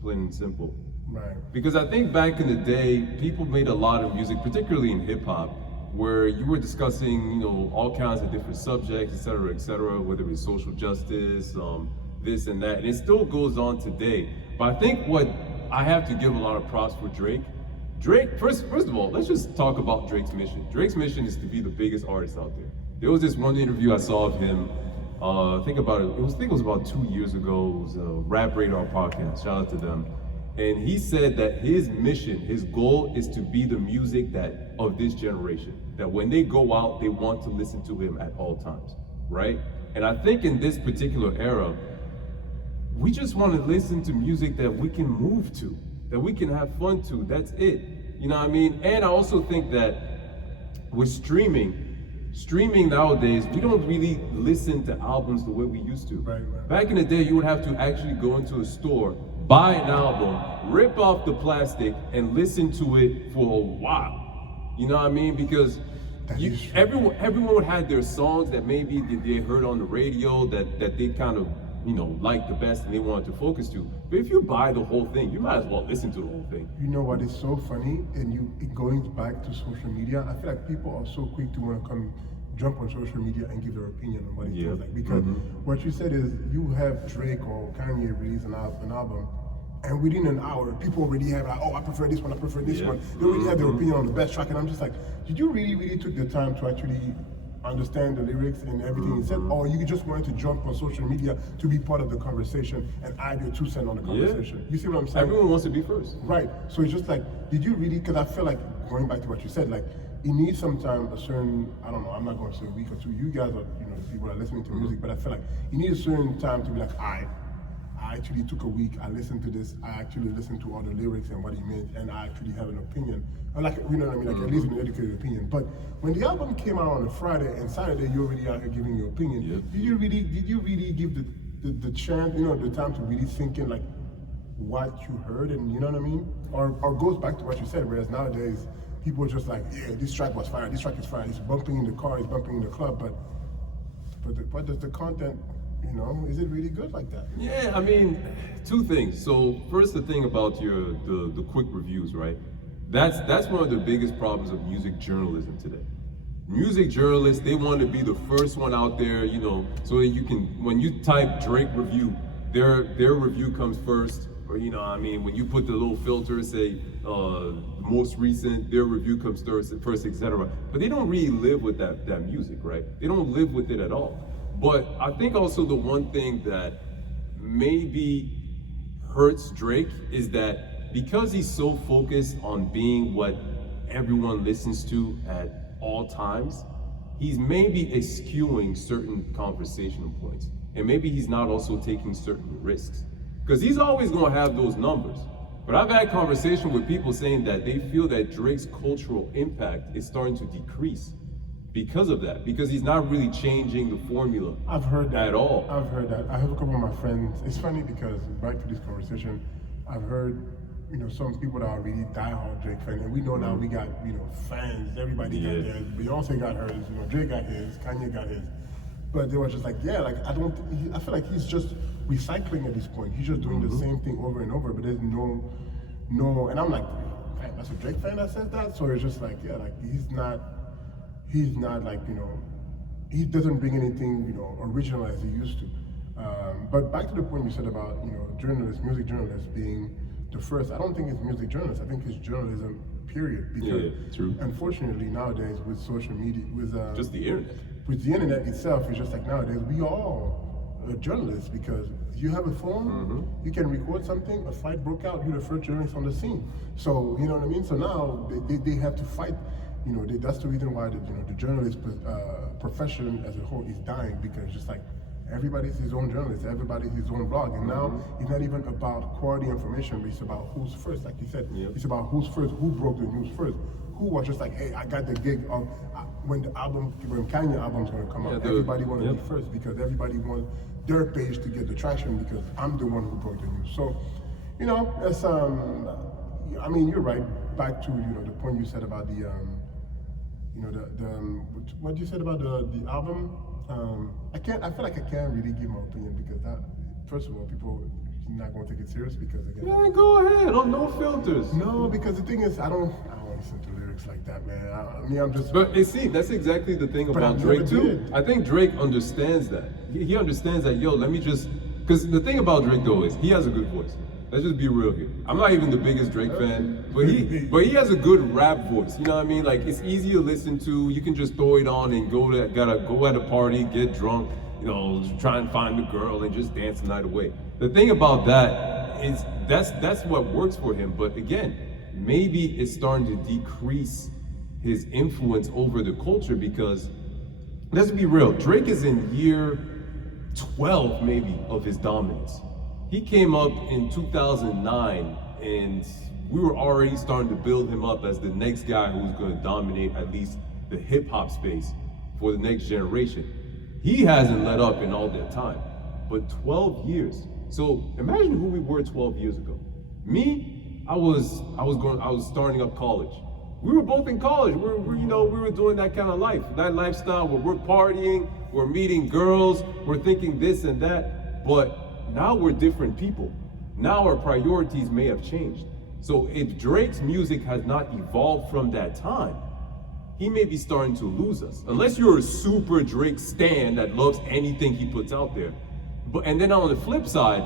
plain and simple. Right. Because I think back in the day, people made a lot of music, particularly in hip hop, where you were discussing, all kinds of different subjects, et cetera, whether it's social justice, this and that, and it still goes on today. But I think what I have to give a lot of props for Drake, first of all, let's just talk about Drake's mission. Drake's mission is to be the biggest artist out there. There was this one interview I saw of him, I think it was about 2 years ago. It was a Rap Radar podcast, shout out to them. And he said that his mission, his goal is to be the music of this generation. That when they go out, they want to listen to him at all times, right? And I think in this particular era, we just want to listen to music that we can move to, that we can have fun to, that's it. You know what I mean? And I also think that with streaming streaming nowadays, we don't really listen to albums the way we used to. Right. Back in the day, you would have to actually go into a store, buy an album, rip off the plastic, and listen to it for a while. You know what I mean? Because everyone had their songs that maybe they heard on the radio that they kind of, you know, liked the best and they wanted to focus to. But if you buy the whole thing, you might as well listen to the whole thing. You know what is so funny? And going back to social media, I feel like people are so quick to want to jump on social media and give their opinion on what it feels like. Because what you said is you have Drake or Kanye release an album, and within an hour, people already have like, oh, I prefer this one, I prefer this one. They already have their opinion on the best track, and I'm just like, did you really took the time to actually understand the lyrics and everything he said, or you just wanted to jump on social media to be part of the conversation and add your 2 cents on the conversation? You see what I'm saying? Everyone wants to be first. Right. So it's just like, did you really? Because I feel like going back to what you said, like it needs some time, a certain, I don't know, I'm not going to say a week or two. You guys are, you know, the people that are listening to music, but I feel like you need a certain time to be like, I actually took a week, I listened to this, I actually listened to all the lyrics and what he meant, and I actually have an opinion. And like, you know what I mean, like at least an educated opinion. But when the album came out on a Friday and Saturday, you're already out here giving your opinion. Did you really give the chance, you know, the time to really think in like what you heard, and you know what I mean? Or goes back to what you said, whereas nowadays, people are just like, yeah, this track was fire, this track is fire, it's bumping in the car, it's bumping in the club, but what does the content, you know, is it really good like that? Yeah, I mean, 2 things. So first, the thing about the quick reviews, right? That's one of the biggest problems of music journalism today. Music journalists, they want to be the first one out there, you know, so that you can, when you type Drake review, their review comes first, or you know, I mean, when you put the little filter, say most recent, their review comes first, etc. But they don't really live with that music, right? They don't live with it at all. But I think also the one thing that maybe hurts Drake is that because he's so focused on being what everyone listens to at all times, he's maybe eschewing certain conversational points. And maybe he's not also taking certain risks. Because he's always gonna have those numbers. But I've had conversation with people saying that they feel that Drake's cultural impact is starting to decrease because of that, because he's not really changing the formula. I've heard that at all. I've heard that. I have a couple of my friends. It's funny because back to this conversation, I've heard, you know, some people that are really diehard Drake fans, and we know now we got, you know, fans. Everybody got theirs. Beyonce got hers. You know, Drake got his. Kanye got his. But they were just like, yeah, like I feel like he's just recycling at this point. He's just doing the same thing over and over. But there's no. And I'm like, man, that's a Drake fan that says that. So it's just like, yeah, like he's not like, you know, he doesn't bring anything, you know, original as he used to. But back to the point you said about, you know, music journalists being the first. I don't think it's music journalists. I think it's journalism, period. Because true. Unfortunately nowadays with social media, with just the internet. With the internet itself, it's just like nowadays we all are journalists, because you have a phone, you can record something, a fight broke out, you're the first journalist on the scene. So, you know what I mean? So now they have to fight. You know, that's the reason why the journalist profession as a whole is dying, because just like everybody's his own journalist, everybody's his own blog, and now it's not even about quality information, but it's about who's first. Like you said, it's about who's first, who broke the news first, who was just like, hey, I got the gig of when Kanye album's gonna come out. Everybody want to be first because everybody wants their page to get the traction because I'm the one who broke the news. So, you know, that's I mean, you're right. Back to the point you said about the what you said about the album. I feel like I can't really give my opinion because that, first of all, people are not going to take it serious because again. Man, go ahead, no filters. No, because the thing is, I don't listen to lyrics like that, man. I mean, I'm just. But you see, that's exactly the thing about Drake too. I think Drake understands that. He understands that. Yo, let me just, because the thing about Drake though is he has a good voice. Let's just be real here. I'm not even the biggest Drake fan, but he has a good rap voice. You know what I mean? Like it's easy to listen to. You can just throw it on and go at a party, get drunk, you know, try and find a girl and just dance the night away. The thing about that is that's what works for him. But again, maybe it's starting to decrease his influence over the culture because let's be real, Drake is in year 12 maybe of his dominance. He came up in 2009 and we were already starting to build him up as the next guy who's going to dominate at least the hip hop space. for the next generation. He hasn't let up in all that time, but 12 years. So imagine who we were 12 years ago. Me, I was starting up college. We were both in college. We were doing that kind of life, that lifestyle where we're partying, we're meeting girls, we're thinking this and that. But now we're different people. Now our priorities may have changed. So if Drake's music has not evolved from that time, he may be starting to lose us. Unless you're a super Drake stan that loves anything he puts out there. And then on the flip side,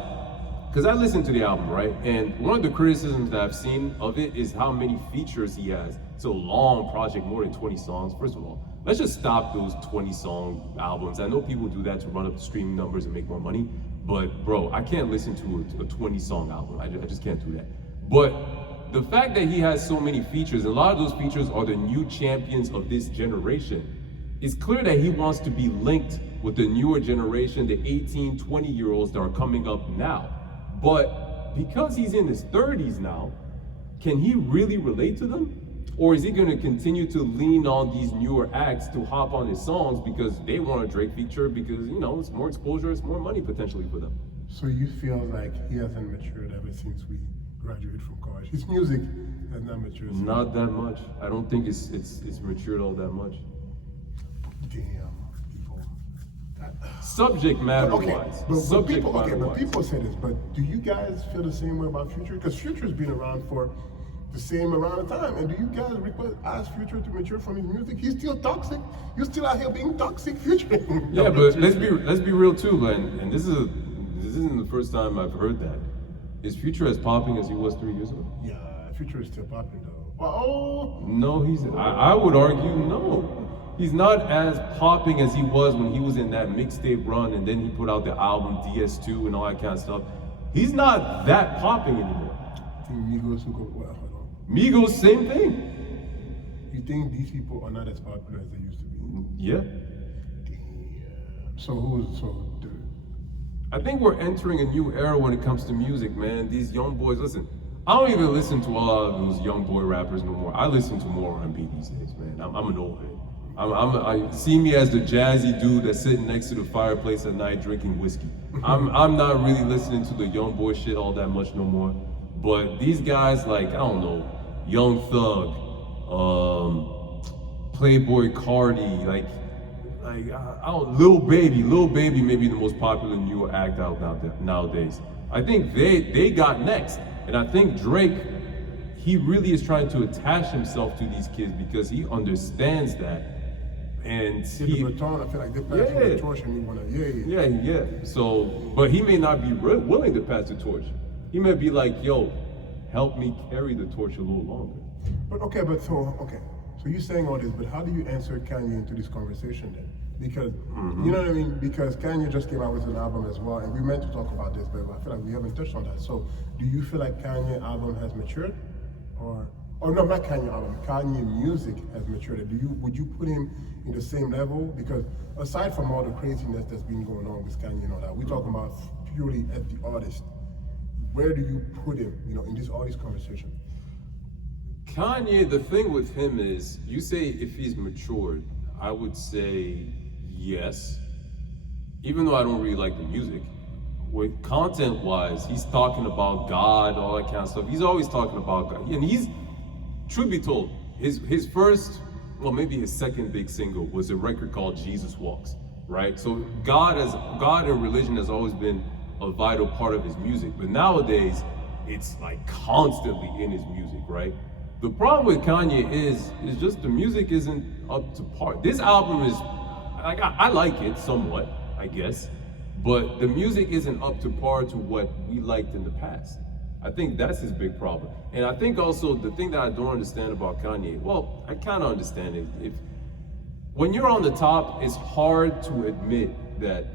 because I listened to the album, right? And one of the criticisms that I've seen of it is how many features he has. It's a long project, more than 20 songs. First of all, let's just stop those 20-song albums. I know people do that to run up the streaming numbers and make more money, but bro, I can't listen to a 20-song album. I just can't do that. But the fact that he has so many features, and a lot of those features are the new champions of this generation, it's clear that he wants to be linked with the newer generation, the 18, 20-year-olds that are coming up now. But because he's in his 30s now, can he really relate to them? Or is he gonna continue to lean on these newer acts to hop on his songs because they want a Drake feature because, it's more exposure, it's more money potentially for them. So you feel like he hasn't matured ever since we graduated from college? His music has not matured. Not that much. I don't think it's matured all that much. Damn, people. Subject matter wise. But people say this, but do you guys feel the same way about Future? Because Future's been around for the same amount of time. And do you guys ask Future to mature from his music? He's still toxic. You're still out here being toxic, Future. Yeah, but let's be real too, and this isn't the first time I've heard that. Is Future as popping as he was 3 years ago? Yeah, Future is still popping though. Oh. No, I would argue no. He's not as popping as he was when he was in that mixtape run and then he put out the album DS2 and all that kind of stuff. He's not that popping anymore. I think Migos, same thing. You think these people are not as popular as they used to be? Yeah. Damn. I think we're entering a new era when it comes to music, man. These young boys, listen, I don't even listen to a lot of those young boy rappers no more. I listen to more R&B these days, man. I'm an old head. I see me as the jazzy dude that's sitting next to the fireplace at night drinking whiskey. I'm not really listening to the young boy shit all that much no more. But these guys like, I don't know, Young Thug, Playboy Cardi, like I don't, Lil Baby may be the most popular newer act out nowadays. I think they got next. And I think Drake, he really is trying to attach himself to these kids because he understands that. And the baton, I feel like they're passing the torch and you wanna, yeah. So, but he may not be willing to pass the torch. He may be like, yo, help me carry the torch a little longer. So you're saying all this, but how do you answer Kanye into this conversation then? Because, you know what I mean? Because Kanye just came out with an album as well, and we meant to talk about this, but I feel like we haven't touched on that. So do you feel like Kanye album has matured? Or no, not Kanye album, Kanye music has matured. Would you put him in the same level? Because aside from all the craziness that's been going on with Kanye and all that, we're talking about purely as the artist. Where do you put him, in this artist conversation? Kanye, the thing with him is, you say if he's matured, I would say yes. Even though I don't really like the music, with content-wise, he's talking about God, all that kind of stuff. He's always talking about God. And he's, truth be told, his first, well, maybe his second big single was a record called Jesus Walks, right? So God and religion has always been a vital part of his music. But nowadays, it's like constantly in his music, right? The problem with Kanye is just the music isn't up to par. This album is, like, I like it somewhat, I guess, but the music isn't up to par to what we liked in the past. I think that's his big problem. And I think also the thing that I don't understand about Kanye, well, I kind of understand it. When you're on the top, it's hard to admit that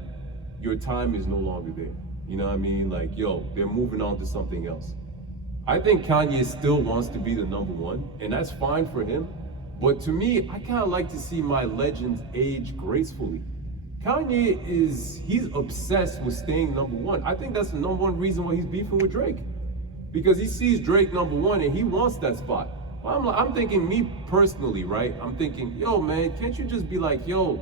your time is no longer there. You know what I mean? Like, yo, they're moving on to something else. I think Kanye still wants to be the number one, and that's fine for him. But to me, I kind of like to see my legends age gracefully. Kanye he's obsessed with staying number one. I think that's the number one reason why he's beefing with Drake. Because he sees Drake number one and he wants that spot. I'm thinking, me personally, right? I'm thinking, yo, man, can't you just be like, yo,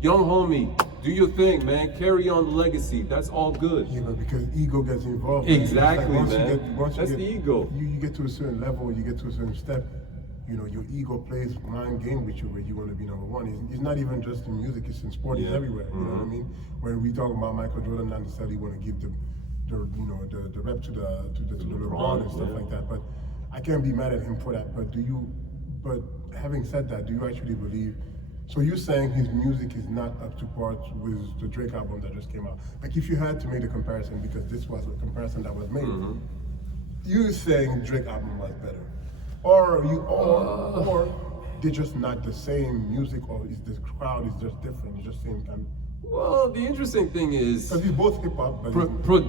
young homie, do your thing, man. Carry on the legacy. That's all good. You know, because ego gets involved. Exactly, like man. That's the ego. You get to a certain level, you get to a certain step. You know, your ego plays mind game with you where you want to be number one. It's not even just in music; it's in sport. It's everywhere. You know what I mean? When we talk about Michael Jordan, not necessarily want to give the rep to the LeBron and stuff like that. But I can't be mad at him for that. But having said that, do you actually believe? So you're saying his music is not up to par with the Drake album that just came out? Like, if you had to make the comparison, because this was a comparison that was made, you're saying Drake album was better, or they're just not the same music, or is the crowd is just different? It's just same kind. Well, the interesting thing is, because he's both hip hop, but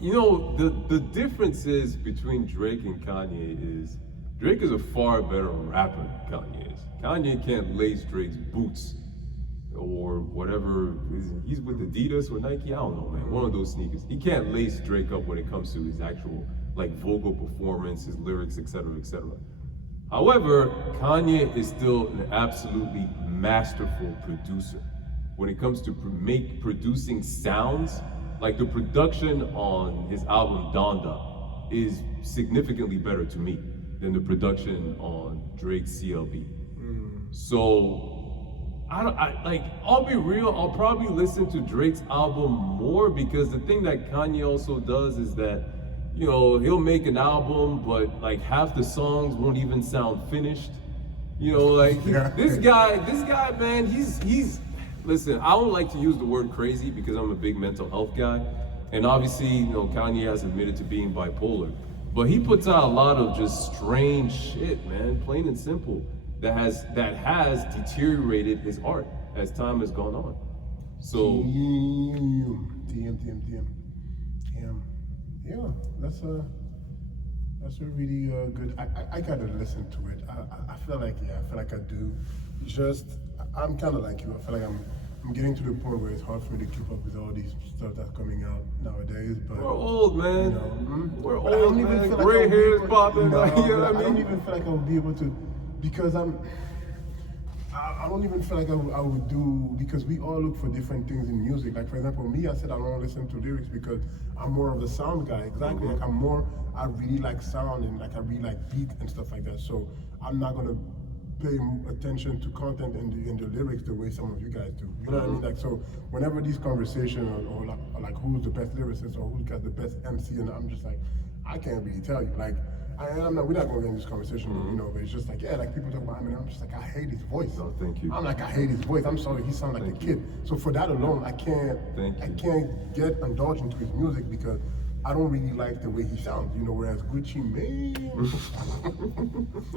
you know, the difference is between Drake and Kanye is Drake is a far better rapper than Kanye is. Kanye can't lace Drake's boots or whatever. He's with Adidas or Nike, I don't know, man. One of those sneakers. He can't lace Drake up when it comes to his actual like vocal performance, his lyrics, etc., etc. However, Kanye is still an absolutely masterful producer. When it comes to producing sounds, like the production on his album Donda is significantly better to me than the production on Drake's CLB. So I'll be real, I'll probably listen to Drake's album more, because the thing that Kanye also does is that, you know, he'll make an album, but like half the songs won't even sound finished. You know, like this guy, man, he's listen, I don't like to use the word crazy because I'm a big mental health guy. And obviously, you know, Kanye has admitted to being bipolar. But he puts out a lot of just strange shit, man, plain and simple, that has deteriorated his art as time has gone on. So damn. Yeah, that's a really good. I gotta listen to it. I feel like I do. I'm kind of like you. I feel like I'm getting to the point where it's hard for me to keep up with all these stuff that's coming out nowadays. But we're old, man. You know, we're but old, man. Gray hairs popping. You know what I mean? I don't even feel like I would be able to, because I don't even feel like I would do, because we all look for different things in music. Like, for example, me, I said I don't listen to lyrics because I'm more of a sound guy. Exactly. Like I really like sound, and like I really like beat and stuff like that. So I'm not gonna pay attention to content in the lyrics the way some of you guys do. You know what I mean? Like, so whenever these conversations or like who's the best lyricist or who's got the best MC, and I'm just like, I can't really tell you. Like, we're not going to get in this conversation, you know, but it's just like, yeah, like people talk about Eminem, I'm just like, I hate his voice. No, thank you. I'm like, I hate his voice. I'm sorry, he sounds like a kid. So for that alone, I can't get indulged into his music because I don't really like the way he sounds, you know, whereas Gucci, man,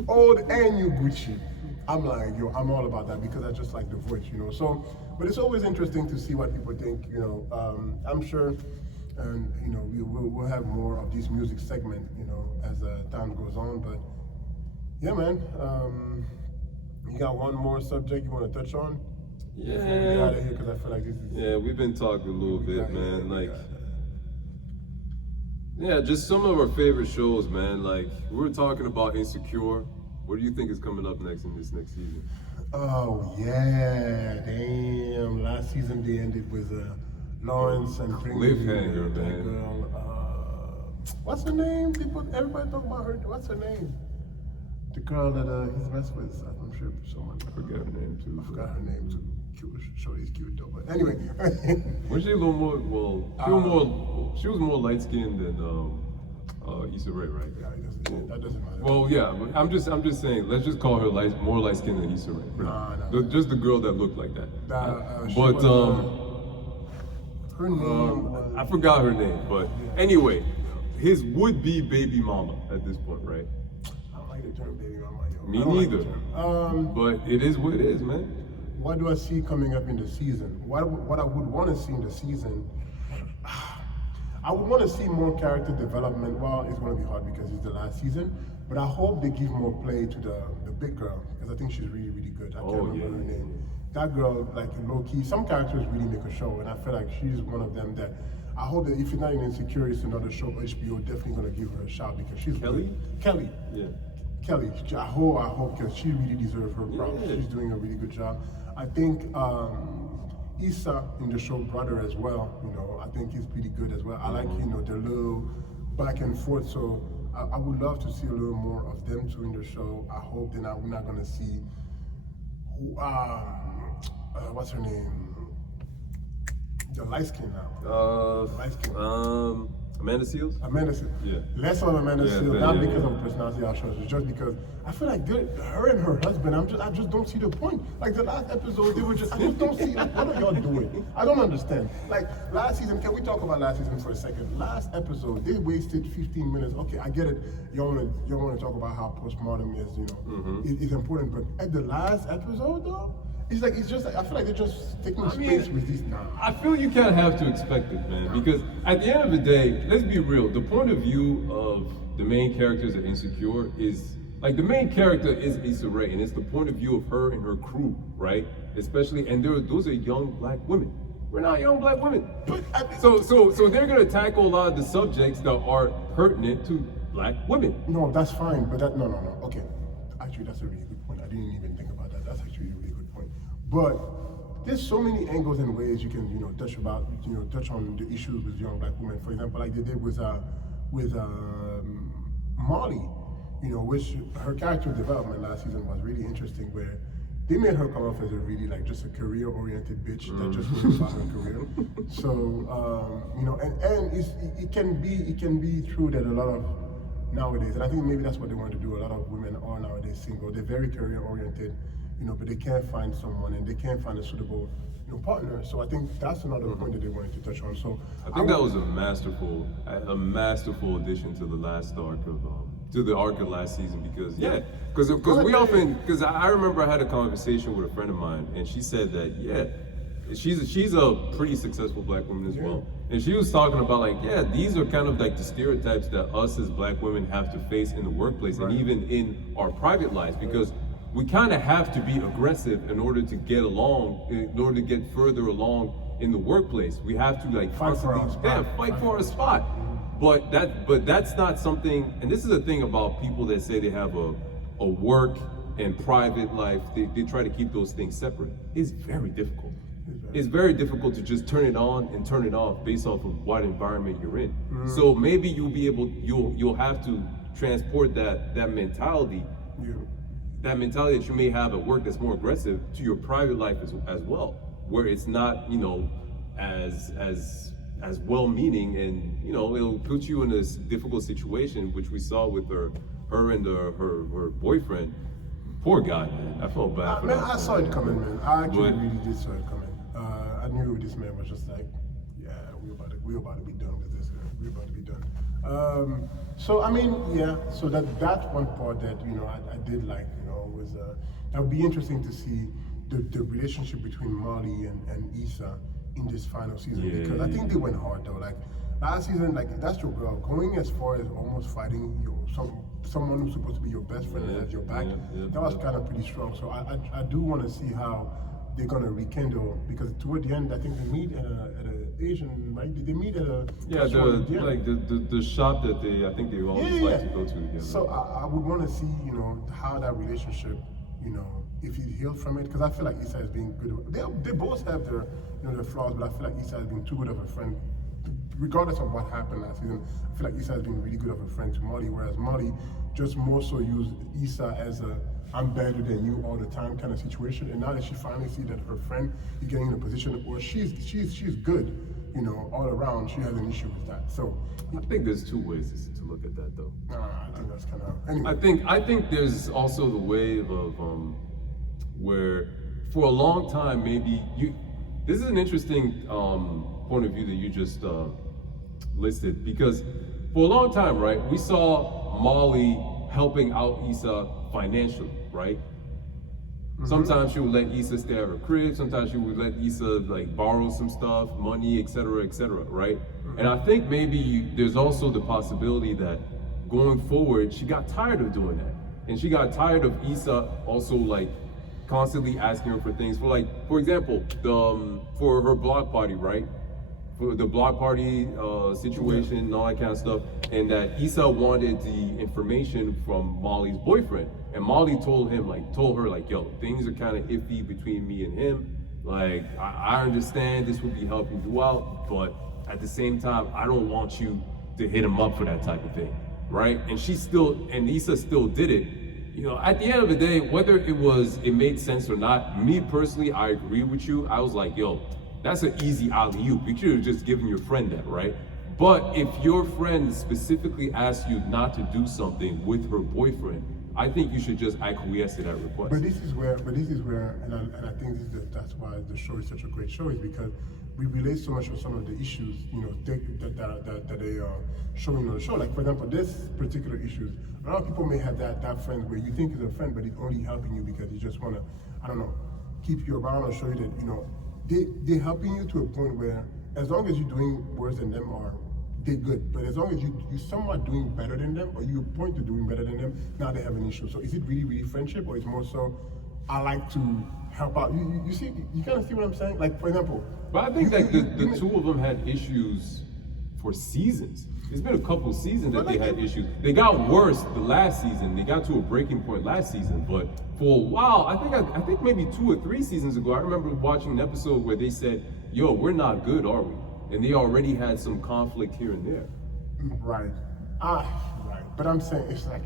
old and new Gucci, I'm like, yo, I'm all about that because I just like the voice, you know. So, but it's always interesting to see what people think, you know. I'm sure, and you know, we'll have more of these music segment, you know, as time goes on. But yeah, man, you got one more subject you want to touch on? Yeah. Before we get out of here, because I feel like this is. Yeah, we've been talking a little bit, man. Like. Yeah, just some of our favorite shows, man. Like, we were talking about Insecure. What do you think is coming up next in this next season? Oh, yeah. Damn. Last season they ended with Lawrence and cliffhanger, that man. Girl. What's her name? Everybody talk about her. What's her name? The girl that he's messed with. I'm sure someone. I forgot her name, too. I forgot her name, too. Cute. Shorty's cute, though. But anyway. Was she a little more, she was more light-skinned than Issa Rae, right? Yeah, that doesn't matter. Well, yeah, but I'm just saying, let's just call her more light-skinned than Issa Rae. Nah. Just the girl that looked like that. But her name was... I forgot her name, but anyway, his would-be baby mama at this point, right? I don't like the term baby mama, yo. Me neither. But it is what it is, man. What do I see coming up in the season? What I would want to see in the season, I would want to see more character development. Well, it's going to be hard because it's the last season, but I hope they give more play to the big girl, because I think she's really, really good. I can't remember her name. That girl, like, low-key, some characters really make a show, and I feel like she's one of them that I hope that if it's not in Insecure, it's another show, HBO definitely going to give her a shout, because she's Kelly? good. Kelly. Yeah. Kelly, I hope because she really deserves her props. Yeah. She's doing a really good job. I think Issa in the show brother as well. You know, I think he's pretty good as well. I like their little back and forth. So I would love to see a little more of them two in the show. I hope we're not gonna see what's her name? The light skin now. Light skin. Amanda Seals? Amanda Seals. Yeah. Less of Amanda Yeah, Seals, yeah, not yeah, because yeah. of personality outshines, it's just because I feel like her and her husband, I just don't see the point. Like the last episode, I just don't see, like, what are y'all doing? I don't understand. Like last season, can we talk about last season for a second? Last episode, they wasted 15 minutes. Okay, I get it. You want to talk about how postmodern is, is important, but at the last episode though, it's just like, I feel like they're just taking space with these now. I feel you kind of have to expect it, man, because at the end of the day, let's be real. The point of view of the main characters of Insecure is, like, the main character is Issa Rae, and it's the point of view of her and her crew, right? Especially, and those are young black women. We're not young black women. So they're gonna tackle a lot of the subjects that are pertinent to black women. No, that's fine, but no. Okay, actually, that's a really good point. I didn't even think about that. That's actually a really good point. But there's so many angles and ways you can, touch on the issues with young black women. For example, like they did with Molly, which her character development last season was really interesting, where they made her come off as a really like just a career-oriented bitch that just worries about her career. So and it can be true that a lot of nowadays, and I think maybe that's what they want to do. A lot of women are nowadays single. They're very career-oriented, but they can't find someone and they can't find a suitable partner. So I think that's another point that they wanted to touch on. So I think that was a masterful addition to the last arc of to the arc of last season, because because I remember I had a conversation with a friend of mine, and she said that she's a pretty successful black woman as well, and she was talking about like these are kind of like the stereotypes that us as black women have to face in the workplace and even in our private lives, because we kind of have to be aggressive in order to get along, in order to get further along in the workplace. We have to like fight for our spot. But that's not something, and this is the thing about people that say they have a work and private life, they try to keep those things separate. It's very difficult. It's very difficult to just turn it on and turn it off based off of what environment you're in. So maybe you'll have to transport that mentality. That mentality that you may have at work that's more aggressive to your private life as well, where it's not, as well-meaning, and it'll put you in this difficult situation, which we saw with her and her boyfriend. Poor guy, man. I felt bad for man, that. I saw it coming, man. I actually really did saw it coming. I knew this man was just like, we're about to be done with this. We're about to be done. So I mean, so that one part that I did like, was that would be interesting to see the relationship between Molly and Issa in this final season, because I think they went hard though. Like last season, like that's your girl, going as far as almost fighting someone who's supposed to be your best friend and has your back. That was kind of pretty strong. So I do want to see how they're gonna rekindle, because toward the end I think they meet at an Asian, right? Did they meet at a the shop that I think they always like to go to together. So I would want to see how that relationship, if he healed from it, because I feel like Issa has been good. They both have their their flaws, but I feel like Issa has been too good of a friend. Regardless of what happened last season, I feel like Issa has been really good of a friend to Molly, whereas Molly just more so used Issa as a I'm better than you all the time kind of situation. And now that she finally sees that her friend is getting in a position where she's good, all around, she has an issue with that. So I think there's two ways to look at that though. I think that's kind of anyway. I think there's also the wave of where for a long time maybe this is an interesting point of view that you just listed, because for a long time, right, we saw Molly helping out Issa financially, right? Sometimes she would let Issa stay at her crib, sometimes she would let Issa like borrow some stuff, money, etc., right? And I think maybe there's also the possibility that going forward, she got tired of doing that. And she got tired of Issa also like constantly asking her for things. For example, for her block party, right? for the block party situation and all that kind of stuff, and that Issa wanted the information from Molly's boyfriend, and Molly told her like, yo, things are kind of iffy between me and him. Like, I understand this would be helping you out, but at the same time, I don't want you to hit him up for that type of thing, right? And Issa still did it. You know, at the end of the day, whether it made sense or not, me personally, I agree with you. I was like, yo, that's an easy alley-oop. You could have just given your friend that, right? But if your friend specifically asks you not to do something with her boyfriend, I think you should just acquiesce to that request. But this is where, and I think that's why the show is such a great show, is because we relate so much on some of the issues, you know, that they are showing on the show. Like, for example, this particular issues, a lot of people may have that friend where you think is a friend, but it's only helping you because you just want to, I don't know, keep you around or show you that, you know, they're helping you to a point where, as long as you're doing worse than them, or they're good, but as long as you're somewhat doing better than them, or you point to doing better than them, now they have an issue. So is it really, really friendship, or is more so, I like to help out? You see, you kind of see what I'm saying? Like, for example. But I think that the two of them had issues for seasons. There's been a couple seasons that they had issues. They got worse the last season. They got to a breaking point last season, but for a while, I think maybe 2 or 3 seasons ago, I remember watching an episode where they said, yo, we're not good, are we? And they already had some conflict here and there. Right. Right. But I'm saying, it's like,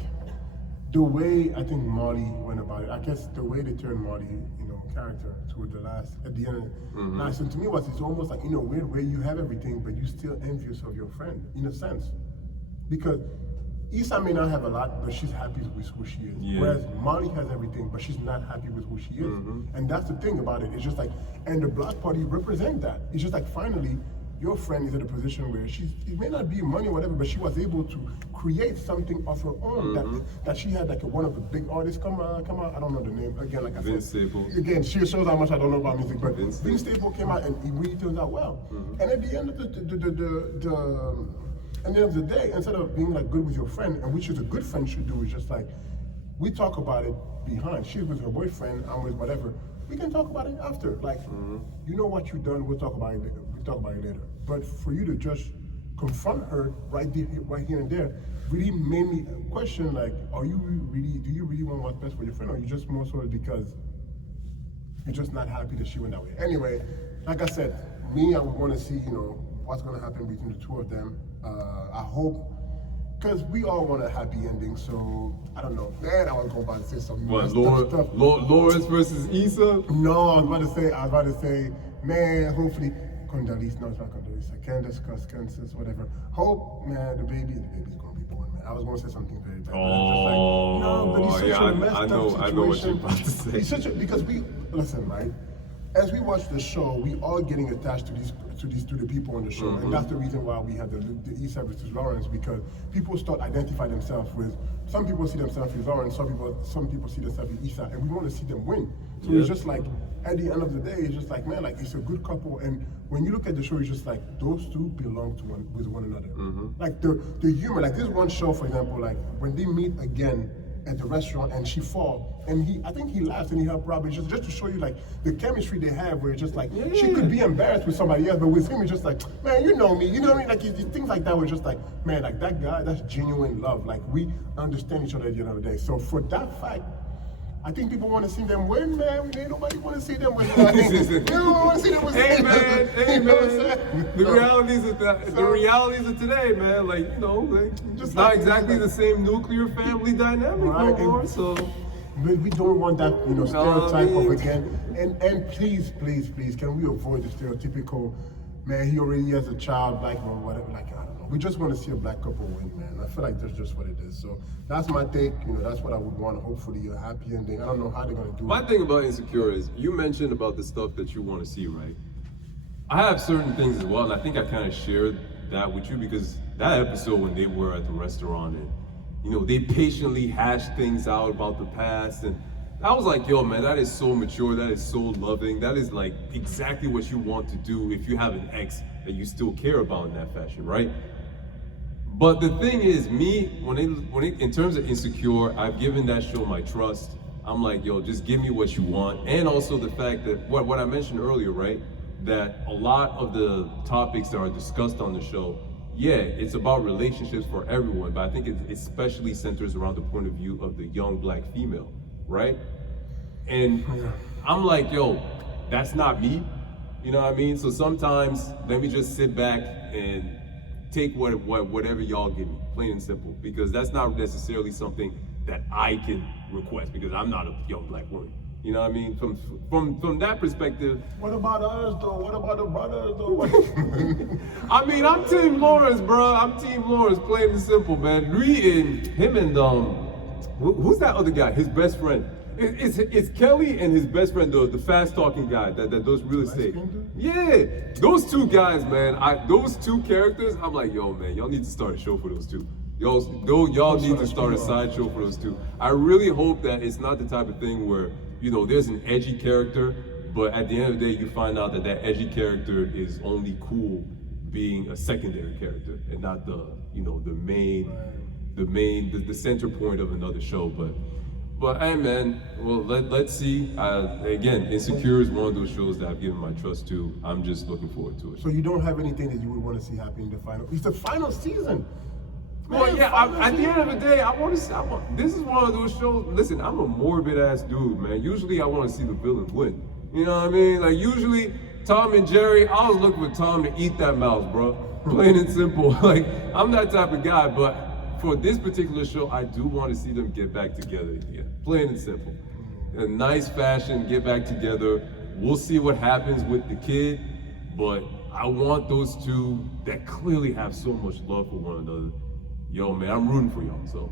the way I think Molly went about it, I guess the way they turned Molly, you know, character toward at the end of the last season, to me it's almost like, in a weird way, you have everything, but you still envious of your friend, in a sense. Because Issa may not have a lot, but she's happy with who she is. Yeah. Whereas Molly has everything, but she's not happy with who she is. And that's the thing about it. It's just like, and the block party represent that. It's just like, finally, your friend is in a position where it may not be money or whatever, but she was able to create something of her own that she had, like one of the big artists come out. I don't know the name again. Like I Vince said, Staples. Again, she shows how much I don't know about music, but Vince Staples came out and it really turns out well. And at the end of the day, instead of being like good with your friend, and which is a good friend should do, is just like, we talk about it behind. She's with her boyfriend, I'm with whatever. We can talk about it after. Like, you know what you've done, we'll talk about it later. But for you to just confront her right here and there really made me question, like, do you really want what's best for your friend, or you just more so because you're just not happy that she went that way? Anyway, like I said, I would want to see, you know, what's going to happen between the two of them. I hope, because we all want a happy ending, so I don't know. Man, I was going about to say something. What, Lawrence versus Issa? No, I was about to say, man, hopefully, Condoleezza, no, it's not Condoleezza, Candace, whatever. Hope, man, the baby's gonna be born, man. I was gonna say something very bad. But it's such a messed up situation. I know what you're about to say. Because listen, right? As we watch the show, we are getting attached to the people on the show, and that's the reason why we have the Issa versus Lawrence, because people start identify themselves with. Some people see themselves as Lawrence, some people see themselves as Issa, and we want to see them win. So it's just like, at the end of the day, it's just like, man, like, it's a good couple, and when you look at the show, it's just like, those two belong with one another. Like the humor, like this one show, for example, like when they meet again at the restaurant and she fall, and I think he laughs and he helped Robbie, just to show you like the chemistry they have, where it's just like, she could be embarrassed with somebody else, but with him it's just like, man, you know me, you know what I mean? Like things like that were just like, man, like that guy, that's genuine love. Like, we understand each other at the end of the day. So for that fact, I think people want to see them win, man. Ain't nobody want to see them win. We don't want to see them win. Hey man. The realities of today, man. Like, you know, like, it's not exactly the same nuclear family dynamic no more. So we don't want that, you know, stereotype of again. And please, can we avoid the stereotypical, man, he already has a child, like, or whatever, like, I don't know. We just want to see a black couple win, man. I feel like that's just what it is. So that's my take. You know, that's what I would want. Hopefully a happy ending. I don't know how they're going to do it. My thing about Insecure is, you mentioned about the stuff that you want to see, right? I have certain things as well, and I think I kind of shared that with you, because that episode when they were at the restaurant and, you know, they patiently hashed things out about the past, and I was like, yo, man, that is so mature, that is so loving, that is like exactly what you want to do if you have an ex that you still care about in that fashion, right? But the thing is, in terms of Insecure, I've given that show my trust. I'm like, yo, just give me what you want. And also the fact that, what I mentioned earlier, right? that a lot of the topics that are discussed on the show, yeah, it's about relationships for everyone, but I think it especially centers around the point of view of the young black female, right? And I'm like, yo, that's not me, you know what I mean? So sometimes let me just sit back and take whatever y'all give me, plain and simple, because that's not necessarily something that I can request, because I'm not a young black woman. You know what I mean? From that perspective. What about us though? What about the brothers though? I mean, I'm Team Lawrence, bro. I'm Team Lawrence, plain and simple, man. Him and who's that other guy? His best friend. It's Kelly and his best friend, the fast talking guy that does real estate. Yeah, those two guys, man. Those two characters. I'm like, yo, man, y'all need to start a show for those two. Y'all need to start a sideshow for those two. I really hope that it's not the type of thing where, you know, there's an edgy character, but at the end of the day, you find out that edgy character is only cool being a secondary character and not the center point of another show. But hey, man, well, let's see. Again, Insecure is one of those shows that I've given my trust to. I'm just looking forward to it. So you don't have anything that you would want to see happen in the final? It's the final season. Well, yeah, at the end of the day, this is one of those shows, listen, I'm a morbid ass dude, man. Usually I want to see the villain win. You know what I mean? Like usually, Tom and Jerry, I was looking for Tom to eat that mouse, bro. Plain and simple. Like, I'm that type of guy, but for this particular show, I do want to see them get back together again. Plain and simple. In a nice fashion, get back together. We'll see what happens with the kid, but I want those two that clearly have so much love for one another. Yo, man, I'm rooting for y'all, so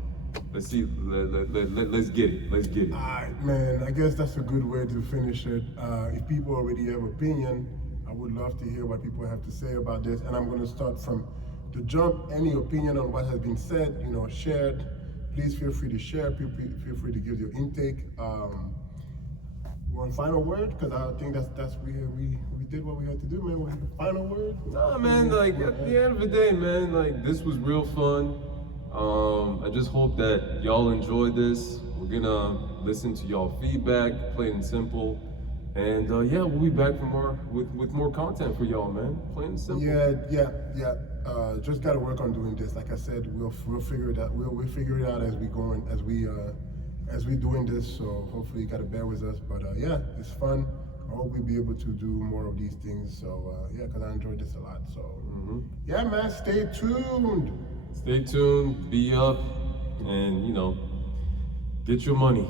let's see, let's get it, let's get it. All right, man, I guess that's a good way to finish it. If people already have opinion, I would love to hear what people have to say about this, and I'm gonna start from the jump. Any opinion on what has been said, you know, shared, please feel free to share, feel free to give your intake. One final word, because I think that's we did what we had to do, man. We had the final word. Nah, man, like at the end of the day, man, like this was real fun. I just hope that y'all enjoy this. We're gonna listen to y'all feedback, plain and simple. And yeah, we'll be back for with more content for y'all, man. Plain and simple. Yeah. Just gotta work on doing this. Like I said, we'll figure it out. We'll figure it out as we doing this. So hopefully you gotta bear with us. But yeah, it's fun. I hope we'll be able to do more of these things. So yeah, because I enjoyed this a lot. So yeah, man, stay tuned. Stay tuned. Be up, and you know, get your money.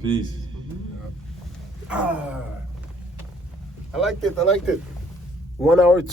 Peace. I liked it. 1 hour 2.